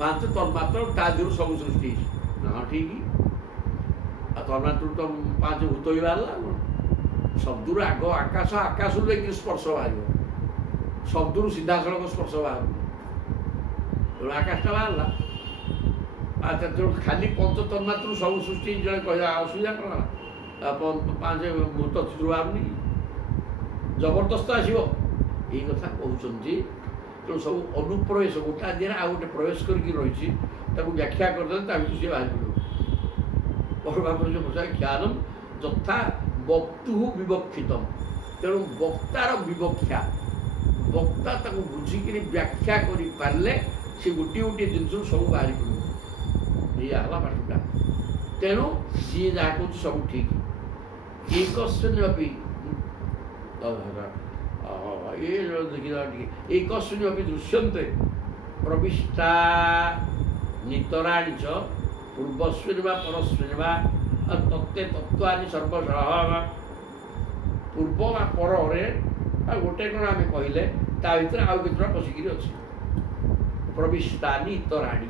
ପାଞ୍ଚ ତନ୍ମାତ୍ର ତା ଦେହରୁ ସବୁ ସୃଷ୍ଟି ହେଇଛି ନା ଠିକ୍ ଆଉ ତନ୍ମାତ୍ରରୁ ତ ପାଞ୍ଚ ଭୂତ ବି ବାହାରିଲା ଶବ୍ଦରୁ ଆଗ ଆକାଶ ଆକାଶରୁ ଯାଇକି ସ୍ପର୍ଶ ବାହାରିବ ଶବ୍ଦରୁ ସିଧାସଳଖ ସ୍ପର୍ଶ ବାହାରିବ ତେଣୁ ଆକାଶଟା ବାହାରିଲା ଆଚ୍ଛା ତେଣୁ ଖାଲି ପଞ୍ଚ ତନ୍ମାତ୍ରରୁ ସବୁ ସୃଷ୍ଟି ଜଣେ କହିଲା ଅସୁବିଧା କ'ଣ ହେଲା ପାଞ୍ଚ ଭୂତ ସେଥିରୁ ବାହାରୁନି ଜବରଦସ୍ତ ଆସିବ ଏଇ କଥା କହୁଛନ୍ତି ତେଣୁ ସବୁ ଅନୁପ୍ରବେଶ ଗୋଟା ଦିନରେ ଆଉ ଗୋଟେ ପ୍ରବେଶ କରିକି ରହିଛି ତାକୁ ବ୍ୟାଖ୍ୟା କରିଦେଲେ ତା ଭିତରୁ ସିଏ ବାହାରି ପଡ଼ିବ ପର୍ବାପର୍ଯ୍ୟ ଜ୍ଞାନମ୍ ଯଥା ବକ୍ତୁ ବିବକ୍ଷିତମ୍ ତେଣୁ ବକ୍ତାର ବିବକ୍ଷା ବକ୍ତା ତାକୁ ବୁଝିକିରି ବ୍ୟାଖ୍ୟା କରିପାରିଲେ ସେ ଗୋଟିଏ ଗୋଟିଏ ଜିନିଷରୁ ସବୁ ବାହାରି ପଡ଼ିବ ଏଇଆ ହେଲା ପାଠଟା ତେଣୁ ଯିଏ ଯାହା କହୁଛି ସବୁ ଠିକ୍ ଏକସ୍ମିନ୍ ଅପି ଦେଖିଲା ଟିକେ ଏକସ୍ମିନ୍ ଅପି ଦୃଶ୍ୟନ୍ତେ ପ୍ରବିଷ୍ଟା ନିତରାଣି च ପୂର୍ବସ୍ମିନ୍ ବା ପରସ୍ମିନ୍ ବା ତତ୍ତ୍ୱେ ତତ୍ତ୍ୱାନି ସର୍ବଶଃ ପୂର୍ବ ବା ପରରେ ଆଉ ଗୋଟେ କ'ଣ ଆମେ କହିଲେ ତା ଭିତରେ ଆଉ କେତେଟା ପଶିକିରି ଅଛି ପ୍ରବିଷ୍ଟାନି ଇତରାଣି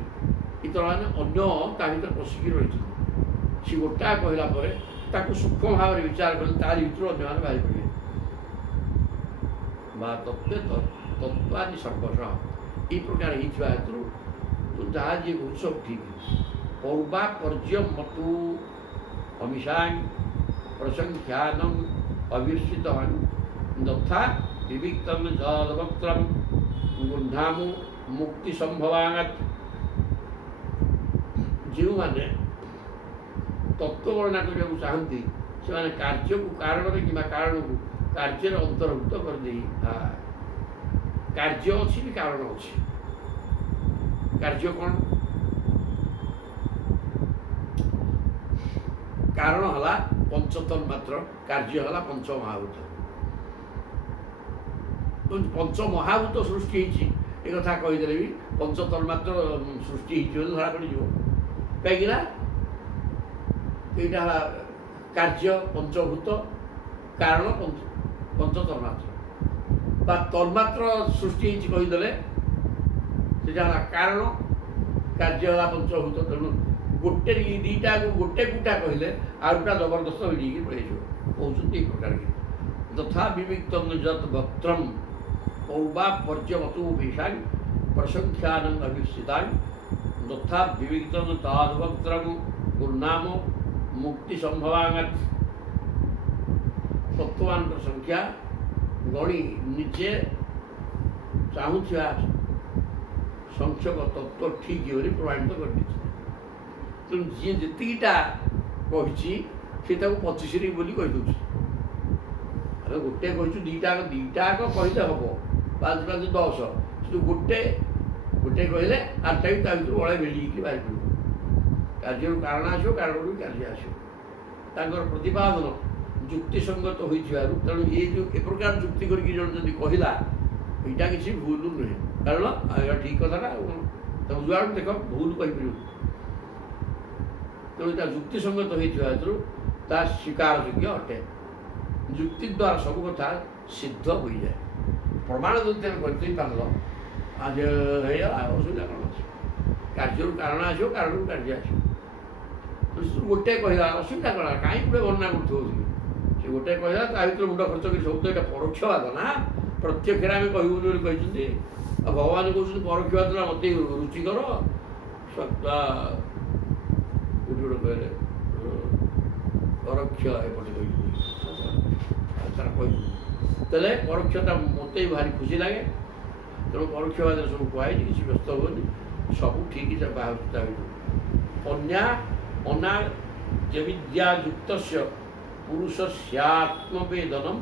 ଇତରାଣି ଅନ୍ୟ ତା ଭିତରେ ପଶିକି ରହିଛନ୍ତି ସେ ଗୋଟା କହିଲା ପରେ ତାକୁ ସୂକ୍ଷ୍ମ ଭାବରେ ବିଚାର କଲେ ତାରି ଭିତରୁ ଅନ୍ୟମାନେ ବାହାରି ପଡ଼ିବେ ବା ତତ୍ତ୍ୱେ ତତ୍ତ୍ୱାନି ସର୍ବଶଃ ଏଇ ପ୍ରକାର ହେଇଥିବା ହେତୁରୁ ଯାହା ଯିଏ କହୁଛି ସବୁ ଠିକ୍ ପୌର୍ବା ପର୍ଯ୍ୟ ମତୁ ଅମିଶାଂ ପ୍ରସଂଖ୍ୟାନଂ ଅଭିଷ୍ଠିତଂ ଯଥା ବିବିକ୍ତଂ ଜଲବକ୍ତ୍ରଂ ଗୁହ୍ନାମୁ ମୁକ୍ତି ସମ୍ଭବାଙ୍ଗତ୍ ଯେଉଁମାନେ ତତ୍ତ୍ୱ ବର୍ଣ୍ଣନା କରିବାକୁ ଚାହାନ୍ତି ସେମାନେ କାର୍ଯ୍ୟକୁ କାରଣରେ କିମ୍ବା କାରଣକୁ କାର୍ଯ୍ୟରେ ଅନ୍ତର୍ଭୁକ୍ତ କରିଦେଇ କାର୍ଯ୍ୟ ଅଛି ବି କାରଣ ଅଛି କାର୍ଯ୍ୟ କ'ଣ କାରଣ ହେଲା ପଞ୍ଚତନ୍ମାତ୍ର କାର୍ଯ୍ୟ ହେଲା ପଞ୍ଚମହାଭୂତ ପଞ୍ଚମହାଭୂତ ସୃଷ୍ଟି ହେଇଛି ଏ କଥା କହିଦେଲେ ବି ପଞ୍ଚତନ୍ମାତ୍ର ସୃଷ୍ଟି ହେଇଛି ବୋଲି ଧରା ପଡ଼ିଯିବ କାହିଁକିନା ଏଇଟା ହେଲା କାର୍ଯ୍ୟ ପଞ୍ଚଭୂତ କାରଣ ପଞ୍ଚତନ୍ମାତ୍ର ବା ତନ୍ମାତ୍ର ସୃଷ୍ଟି ହେଇଛି କହିଦେଲେ ସେଟା ହେଲା କାରଣ କାର୍ଯ୍ୟ ହେଲା ପଞ୍ଚଭୂତ ତେଣୁ ଗୋଟେ ଦୁଇଟାକୁ ଗୋଟେ ଗୁଟା କହିଲେ ଆଉ ଗୋଟା ଜବରଦସ୍ତ ଭିଡ଼ିକି ପଳେଇଯିବ କହୁଛନ୍ତି ଏଇ ପ୍ରକାର ଯଥା ବିବିକ୍ତଂ ଯତ୍ ବକ୍ତ୍ରମ୍ ପୌର୍ବା ପର୍ଯ୍ୟମତୁ ବିଷାଂ ପ୍ରସଂଖ୍ୟାନଂ ଅଭିଷ୍ଠିତାଂ ଯଥା ବିବିକ୍ତଂ ତାଦ୍ ବକ୍ତ୍ରଂ ଗୁର୍ନାମ ମୁକ୍ତି ସମ୍ଭବାଙ୍ଗତ୍ ତତ୍ତ୍ୱମାନଙ୍କର ସଂଖ୍ୟା ଗଣି ନିଜେ ଚାହୁଁଥିବା ସଂଖ୍ୟକ ତତ୍ତ୍ୱ ଠିକ୍ ବୋଲି ପ୍ରମାଣିତ କରିଦେଇଛି ତେଣୁ ଯିଏ ଯେତିକିଟା କହିଛି ସେ ତାକୁ 25ରେ ବୋଲି କହିଦେଉଛି ଆମେ ଗୋଟେ କହିଛୁ ଦୁଇଟାକ କହିଲେ ହେବ 5 5 10 କିନ୍ତୁ ଗୋଟେ କହିଲେ ଆଠଟା ବି ତା ଭିତରୁ ଅଳେ ମିଳିକି ବାହାରି ପଡ଼ିବ କାର୍ଯ୍ୟରୁ କାରଣ ଆସିବ କାରଣରୁ କାର୍ଯ୍ୟ ଆସିବ ତାଙ୍କର ପ୍ରତିପାଦନ ଯୁକ୍ତିସଙ୍ଗତ ହୋଇଥିବାରୁ ତେଣୁ ଏ ଯେଉଁ ଏ ପ୍ରକାର ଯୁକ୍ତି କରିକି ଜଣେ ଯଦି କହିଲା ଏଇଟା କିଛି ଭୁଲ ନୁହେଁ କାରଣ ଏଇଟା ଠିକ୍ କଥାଟା ଆଉ ତାକୁ ଯୁଆଡ଼ୁ ଦେଖ ଭୁଲ କହିପାରିବ ତେଣୁ ତା ଯୁକ୍ତିସଙ୍ଗତ ହୋଇଥିବା ହେତୁରୁ ତା ସ୍ୱୀକାରଯୋଗ୍ୟ ଅଟେ ଯୁକ୍ତି ଦ୍ୱାରା ସବୁ କଥା ସିଦ୍ଧ ହୋଇଯାଏ ପ୍ରମାଣ ଯଦି ତମେ କରିଦେଇପାରିଲ ଆଜ ହେଇଗଲା ଅସୁବିଧା କ'ଣ ଅଛି କାର୍ଯ୍ୟରୁ କାରଣ ଆସିବ କାରଣରୁ କାର୍ଯ୍ୟ ଆସିବ ଗୋଟେ କହିଲା ଅସୁବିଧା କ'ଣ କାହିଁକି ଗୋଟେ ବର୍ଣ୍ଣନା କରୁଥିବ ସେ ଗୋଟେ କହିଲା ତା ଭିତରେ ମୁଣ୍ଡ ଖର୍ଚ୍ଚ କରି ସବୁ ତ ଏଇଟା ପରୋକ୍ଷବାଦ ନା ପ୍ରତ୍ୟକ୍ଷରେ ଆମେ କହିବୁନି ବୋଲି କହିଛନ୍ତି ଆଉ ଭଗବାନ କହୁଛନ୍ତି ପରୋକ୍ଷବାଦଟା ମୋତେ ରୁଚିକର ସତ୍ତା କୋଉଠି ଗୋଟେ କହିଲେ ପରୋକ୍ଷ ଏପଟେ କହିଛନ୍ତି ତାର କହିଛନ୍ତି ତାହେଲେ ପରୋକ୍ଷଟା ମୋତେ ବି ଭାରି ଖୁସି ଲାଗେ ତେଣୁ ପରୋକ୍ଷବାଦରେ ସବୁ କୁହାଯାଇଛି କିଛି ବ୍ୟସ୍ତ ହୁଏନି ସବୁ ଠିକ୍ ବାହାରୁଛି ତା ଭିତରୁ ଅନାର୍ଯ୍ୟବିଦ୍ୟାଯୁକ୍ତସ୍ୟ ପୁରୁଷସ୍ୟାତ୍ମବେଦନମ୍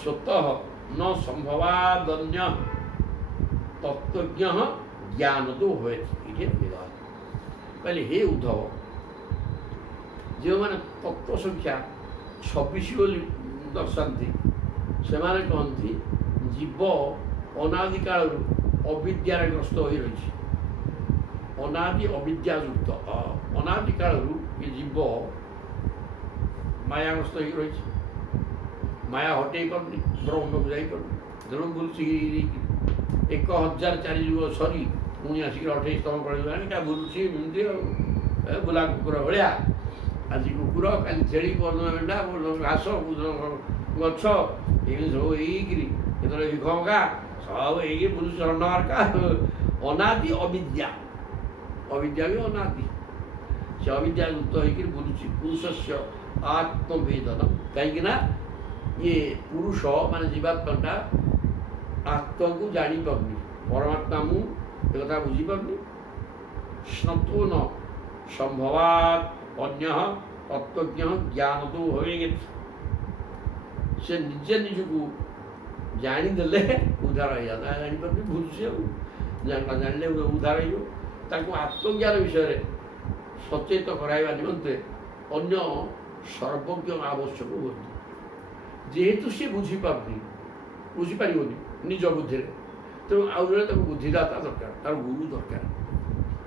ସ୍ୱତଃ ନ ସମ୍ଭବାଦନ୍ୟ তত্ত্বজ্ঞ জ্ঞান তো হয়েছে এটি বেদান্ত କହିଲେ ହେ ଉଦ୍ଧବ ଯେଉଁମାନେ ତତ୍ତ୍ୱ ସଂଖ୍ୟା 26 ବୋଲି ଦର୍ଶାନ୍ତି ସେମାନେ କହନ୍ତି ଜୀବ ଅନାଦି କାଳରୁ ଅବିଦ୍ୟାରେ ଗ୍ରସ୍ତ ହୋଇ ରହିଛି। ଅନାଦି ଅବିଦ୍ୟାଯୁକ୍ତ ଅନାଦି କାଳରୁ ଏ ଜୀବ ମାୟାଗ୍ରସ୍ତ ହେଇକି ରହିଛି। ମାୟା ହଟେଇ ପାରୁନି, ବ୍ରହ୍ମକୁ ଯାଇପାରୁନି, ତେଣୁ ବୁଲୁଛି 1004 ଯୁଗ ସରି ପୁଣି ଆସିକି 28ତମ ପଡ଼ିଗଲାଣି। ତା ବୁଲୁଛି ଏମିତି ଆଉ ବୁଲା କୁକୁର ଭଳିଆ। ଆଜି କୁକୁର, କାଲି ଛେଳି, ପରଦିନ ମେଣ୍ଢା, ଘାସ, ଗଛ ଏମିତି ସବୁ ହେଇକିରି କେତେବେଳେ ଭିଖମକା ସବୁ ହେଇକି ବୁଲୁଛି ରଣ୍ଡମାର୍କା। ଅନାଦି ଅବିଦ୍ୟା, ଅବିଦ୍ୟା ବି ଅନାଦି। ସେ ଅବିଦ୍ୟା ଯୁକ୍ତ ହେଇକିରି ବୁଲୁଛି। ପୁରୁଷସ୍ୟ ଆତ୍ମବେଦନ, କାହିଁକି ନା ଇଏ ପୁରୁଷ ମାନେ ଜୀବାତ୍ମାଟା ଆତ୍ମାକୁ ଜାଣିପାରୁନି, ପରମାତ୍ମା ମୁଁ ଏ କଥା ବୁଝିପାରୁନି। ସ୍ନତୋ ନ ସମ୍ଭବାତ୍ ଅନ୍ୟ ତତ୍ତ୍ୱଜ୍ଞ ଜ୍ଞାନ ତ ହୋଇଗଲେ ସେ ନିଜେ ନିଜକୁ ଜାଣିଦେଲେ ଉଦ୍ଧାର ହେଇଯାନ୍ତା। ଜାଣିପାରୁନି, ବୁଝୁଛି ଆଉ ଜାଣିଲେ ଉଦ୍ଧାର ହେଇଯିବ। ତାଙ୍କୁ ଆତ୍ମଜ୍ଞାନ ବିଷୟରେ ସଚେତ କରାଇବା ନିମନ୍ତେ ଅନ୍ୟ ସର୍ବଜ୍ଞ ଆବଶ୍ୟକ ହୁଅନ୍ତି। ଯେହେତୁ ସେ ବୁଝିପାରିବନି ନିଜ ବୁଦ୍ଧିରେ, ତେଣୁ ଆଉ ଜଣେ ତାକୁ ବୁଦ୍ଧିଦାତା ଦରକାର, ତାର ଗୁରୁ ଦରକାର।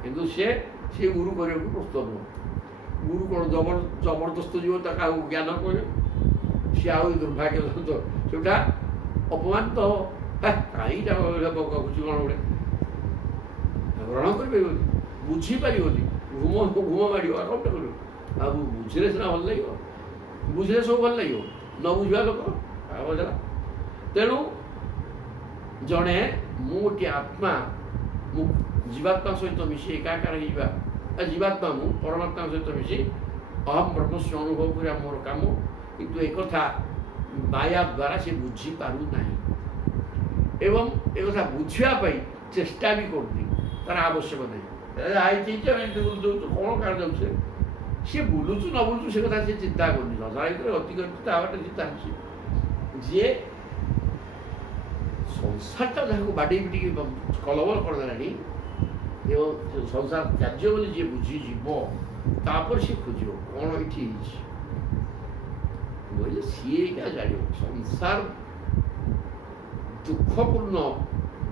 କିନ୍ତୁ ସେ ଗୁରୁ କରିବାକୁ ପ୍ରସ୍ତୁତ ନୁହଁ। ଗୁରୁ କ'ଣ ଜବରଦସ୍ତ ଯିବ ତା କାହାକୁ ଜ୍ଞାନ କହିବ? ସିଏ ଆଉ ଦୁର୍ଭାଗ୍ୟଜନକ, ସେଟା ଅପମାନିତ ହେବ। କାହିଁଟା କହୁଛି କ'ଣ ଗୋଟେ ଗ୍ରହଣ କରିପାରିବନି, ବୁଝିପାରିବନି, ଘୁମ ମାଡ଼ିବ, କ'ଣଟା କରିବ? ଆଉ ବୁଝିଲେ ସିନା ଭଲ ଲାଗିବ, ବୁଝିଲେ ସବୁ ଭଲ ଲାଗିବ, ନ ବୁଝିବା ଲୋକ ବୁଝିଲା। ତେଣୁ ଜଣେ ମୁଁ ଗୋଟିଏ ଆତ୍ମା, ମୁଁ ଜୀବାତ୍ମା ସହିତ ମିଶି ଏକାକାର ହେଇଯିବା, ଜୀବାତ୍ମା ମୁଁ ପରମାତ୍ମା ସହିତ ମିଶି ଅହମ୍ ବ୍ରହ୍ମସ୍ୟ ଅନୁଭବ କରିବା ମୋର କାମ। କିନ୍ତୁ ଏକଥା ମାୟା ଦ୍ୱାରା ସେ ବୁଝିପାରୁନାହିଁ ଏବଂ ଏକଥା ବୁଝିବା ପାଇଁ ଚେଷ୍ଟା ବି କରୁନି, ତାର ଆବଶ୍ୟକ ନାହିଁ। ଆଇଛି ଏମିତି ବୁଲୁଛୁ, କ'ଣ କାରଣ ଯାଉଛି, ସିଏ ବୁଲୁଛୁ ନ ବୁଲୁଛୁ ସେ କଥା ସିଏ ଚିନ୍ତା କରୁନି। ସଂସାର ଭିତରେ ଗତି କରୁଛି, ତା ବାଟେ ସିଏ ଚାଲିଛି। ଯିଏ ସଂସାରଟା ଯାହାକୁ ବାଡ଼େଇ ପିଟିକି କଲବଲ କରିଦେଲାଣି ଏବଂ ସଂସାର କାର୍ଯ୍ୟ ବୋଲି ଯିଏ ବୁଝିଯିବ, ତାପରେ ସିଏ ଖୋଜିବ କ'ଣ ଏଇଠି ହେଇଛି ବୋଇଲେ ସିଏ ଏଇଟା ଜାଣିବ। ସଂସାର ଦୁଃଖପୂର୍ଣ୍ଣ,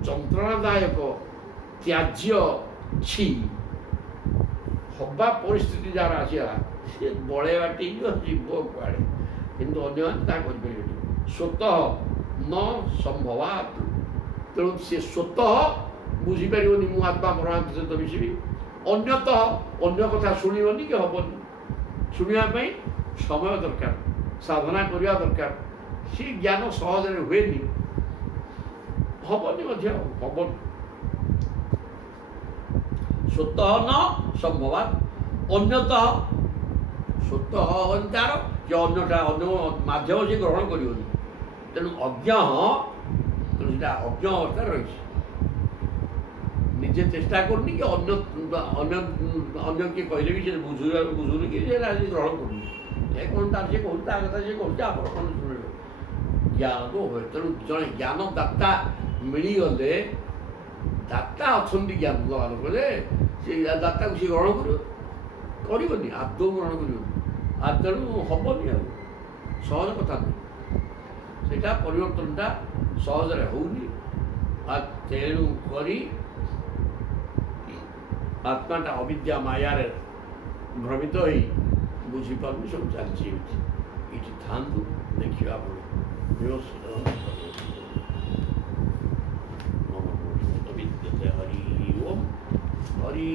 ଯନ୍ତ୍ରଣାଦାୟକ, ତ୍ୟାଜ୍ୟ ଛି ହବା ପରିସ୍ଥିତି ଯାହାର ଆସିଗଲା, ସିଏ ବଳେ ବାଟି ଯିବ କୁଆଡ଼େ। କିନ୍ତୁ ଅନ୍ୟମାନେ ତାହା କରିପାରିବେନି। ସ୍ୱତଃ ନ ସମ୍ଭବାତ୍, ତେଣୁ ସେ ସ୍ୱତଃ ବୁଝିପାରିବନି ମୁଁ ଆତ୍ମା ପରମାତ୍ମା ସହିତ ମିଶିବି। ଅନ୍ୟତଃ ଅନ୍ୟ କଥା ଶୁଣିବନି କି ହବନି। ଶୁଣିବା ପାଇଁ ସମୟ ଦରକାର, ସାଧନା କରିବା ଦରକାର। ସେ ଜ୍ଞାନ ସହଜରେ ହୁଏନି, ହବନି ମଧ୍ୟ ହବନି। ସ୍ୱତଃ ନ ସମ୍ଭବାତ୍ ଅନ୍ୟତଃ, ସ୍ୱତଃ ହବନି ତାର, ଯେ ଅନ୍ୟଟା ଅନ୍ୟ ମାଧ୍ୟମ ସେ ଗ୍ରହଣ କରିବନି। ତେଣୁ ଅଜ୍ଞ, ତେଣୁ ସେଟା ଅଜ୍ଞ ଅବସ୍ଥାରେ ରହିଛି। ନିଜେ ଚେଷ୍ଟା କରୁନି କି ଅନ୍ୟ କିଏ କହିଲେ ବି ସେ ବୁଝୁନି କି ସେ ଆଜି ଗ୍ରହଣ କରୁନି। ଏ କ'ଣ ତାର ସେ କହୁଛି, ତା କଥା ସେ କହୁଛି, ଆପଣ କ'ଣ ଶୁଣିବେ? ଜ୍ଞାନ ତ ହୁଏ। ତେଣୁ ଜଣେ ଜ୍ଞାନ ଦାତା ମିଳିଗଲେ, ଦାତା ଅଛନ୍ତି ଜ୍ଞାନ ଦେବା ଲୋକ, ଯେ ସେ ଦାତାକୁ ସେ ଗ୍ରହଣ କରିବନି, ଆଦୌ ଗ୍ରହଣ କରିବନି। ଆଉ ତେଣୁ ହବନି, ଆଉ ସହଜ କଥା ନୁହେଁ। ସେଇଟା ପରିବର୍ତ୍ତନଟା ସହଜରେ ହେଉନି। ଆଉ ତେଣୁ କରି ଆତ୍ମାଟା ଅବିଦ୍ୟା ମାୟାରେ ଭ୍ରମିତ ହୋଇ ବୁଝିପାରୁନି, ସବୁ ଚାଲିଛି ଏମିତି। ଏଇଠି ଥାଆନ୍ତୁ, ଦେଖିବା ପଡ଼ିବ। ହରି ଓମ୍, ହରି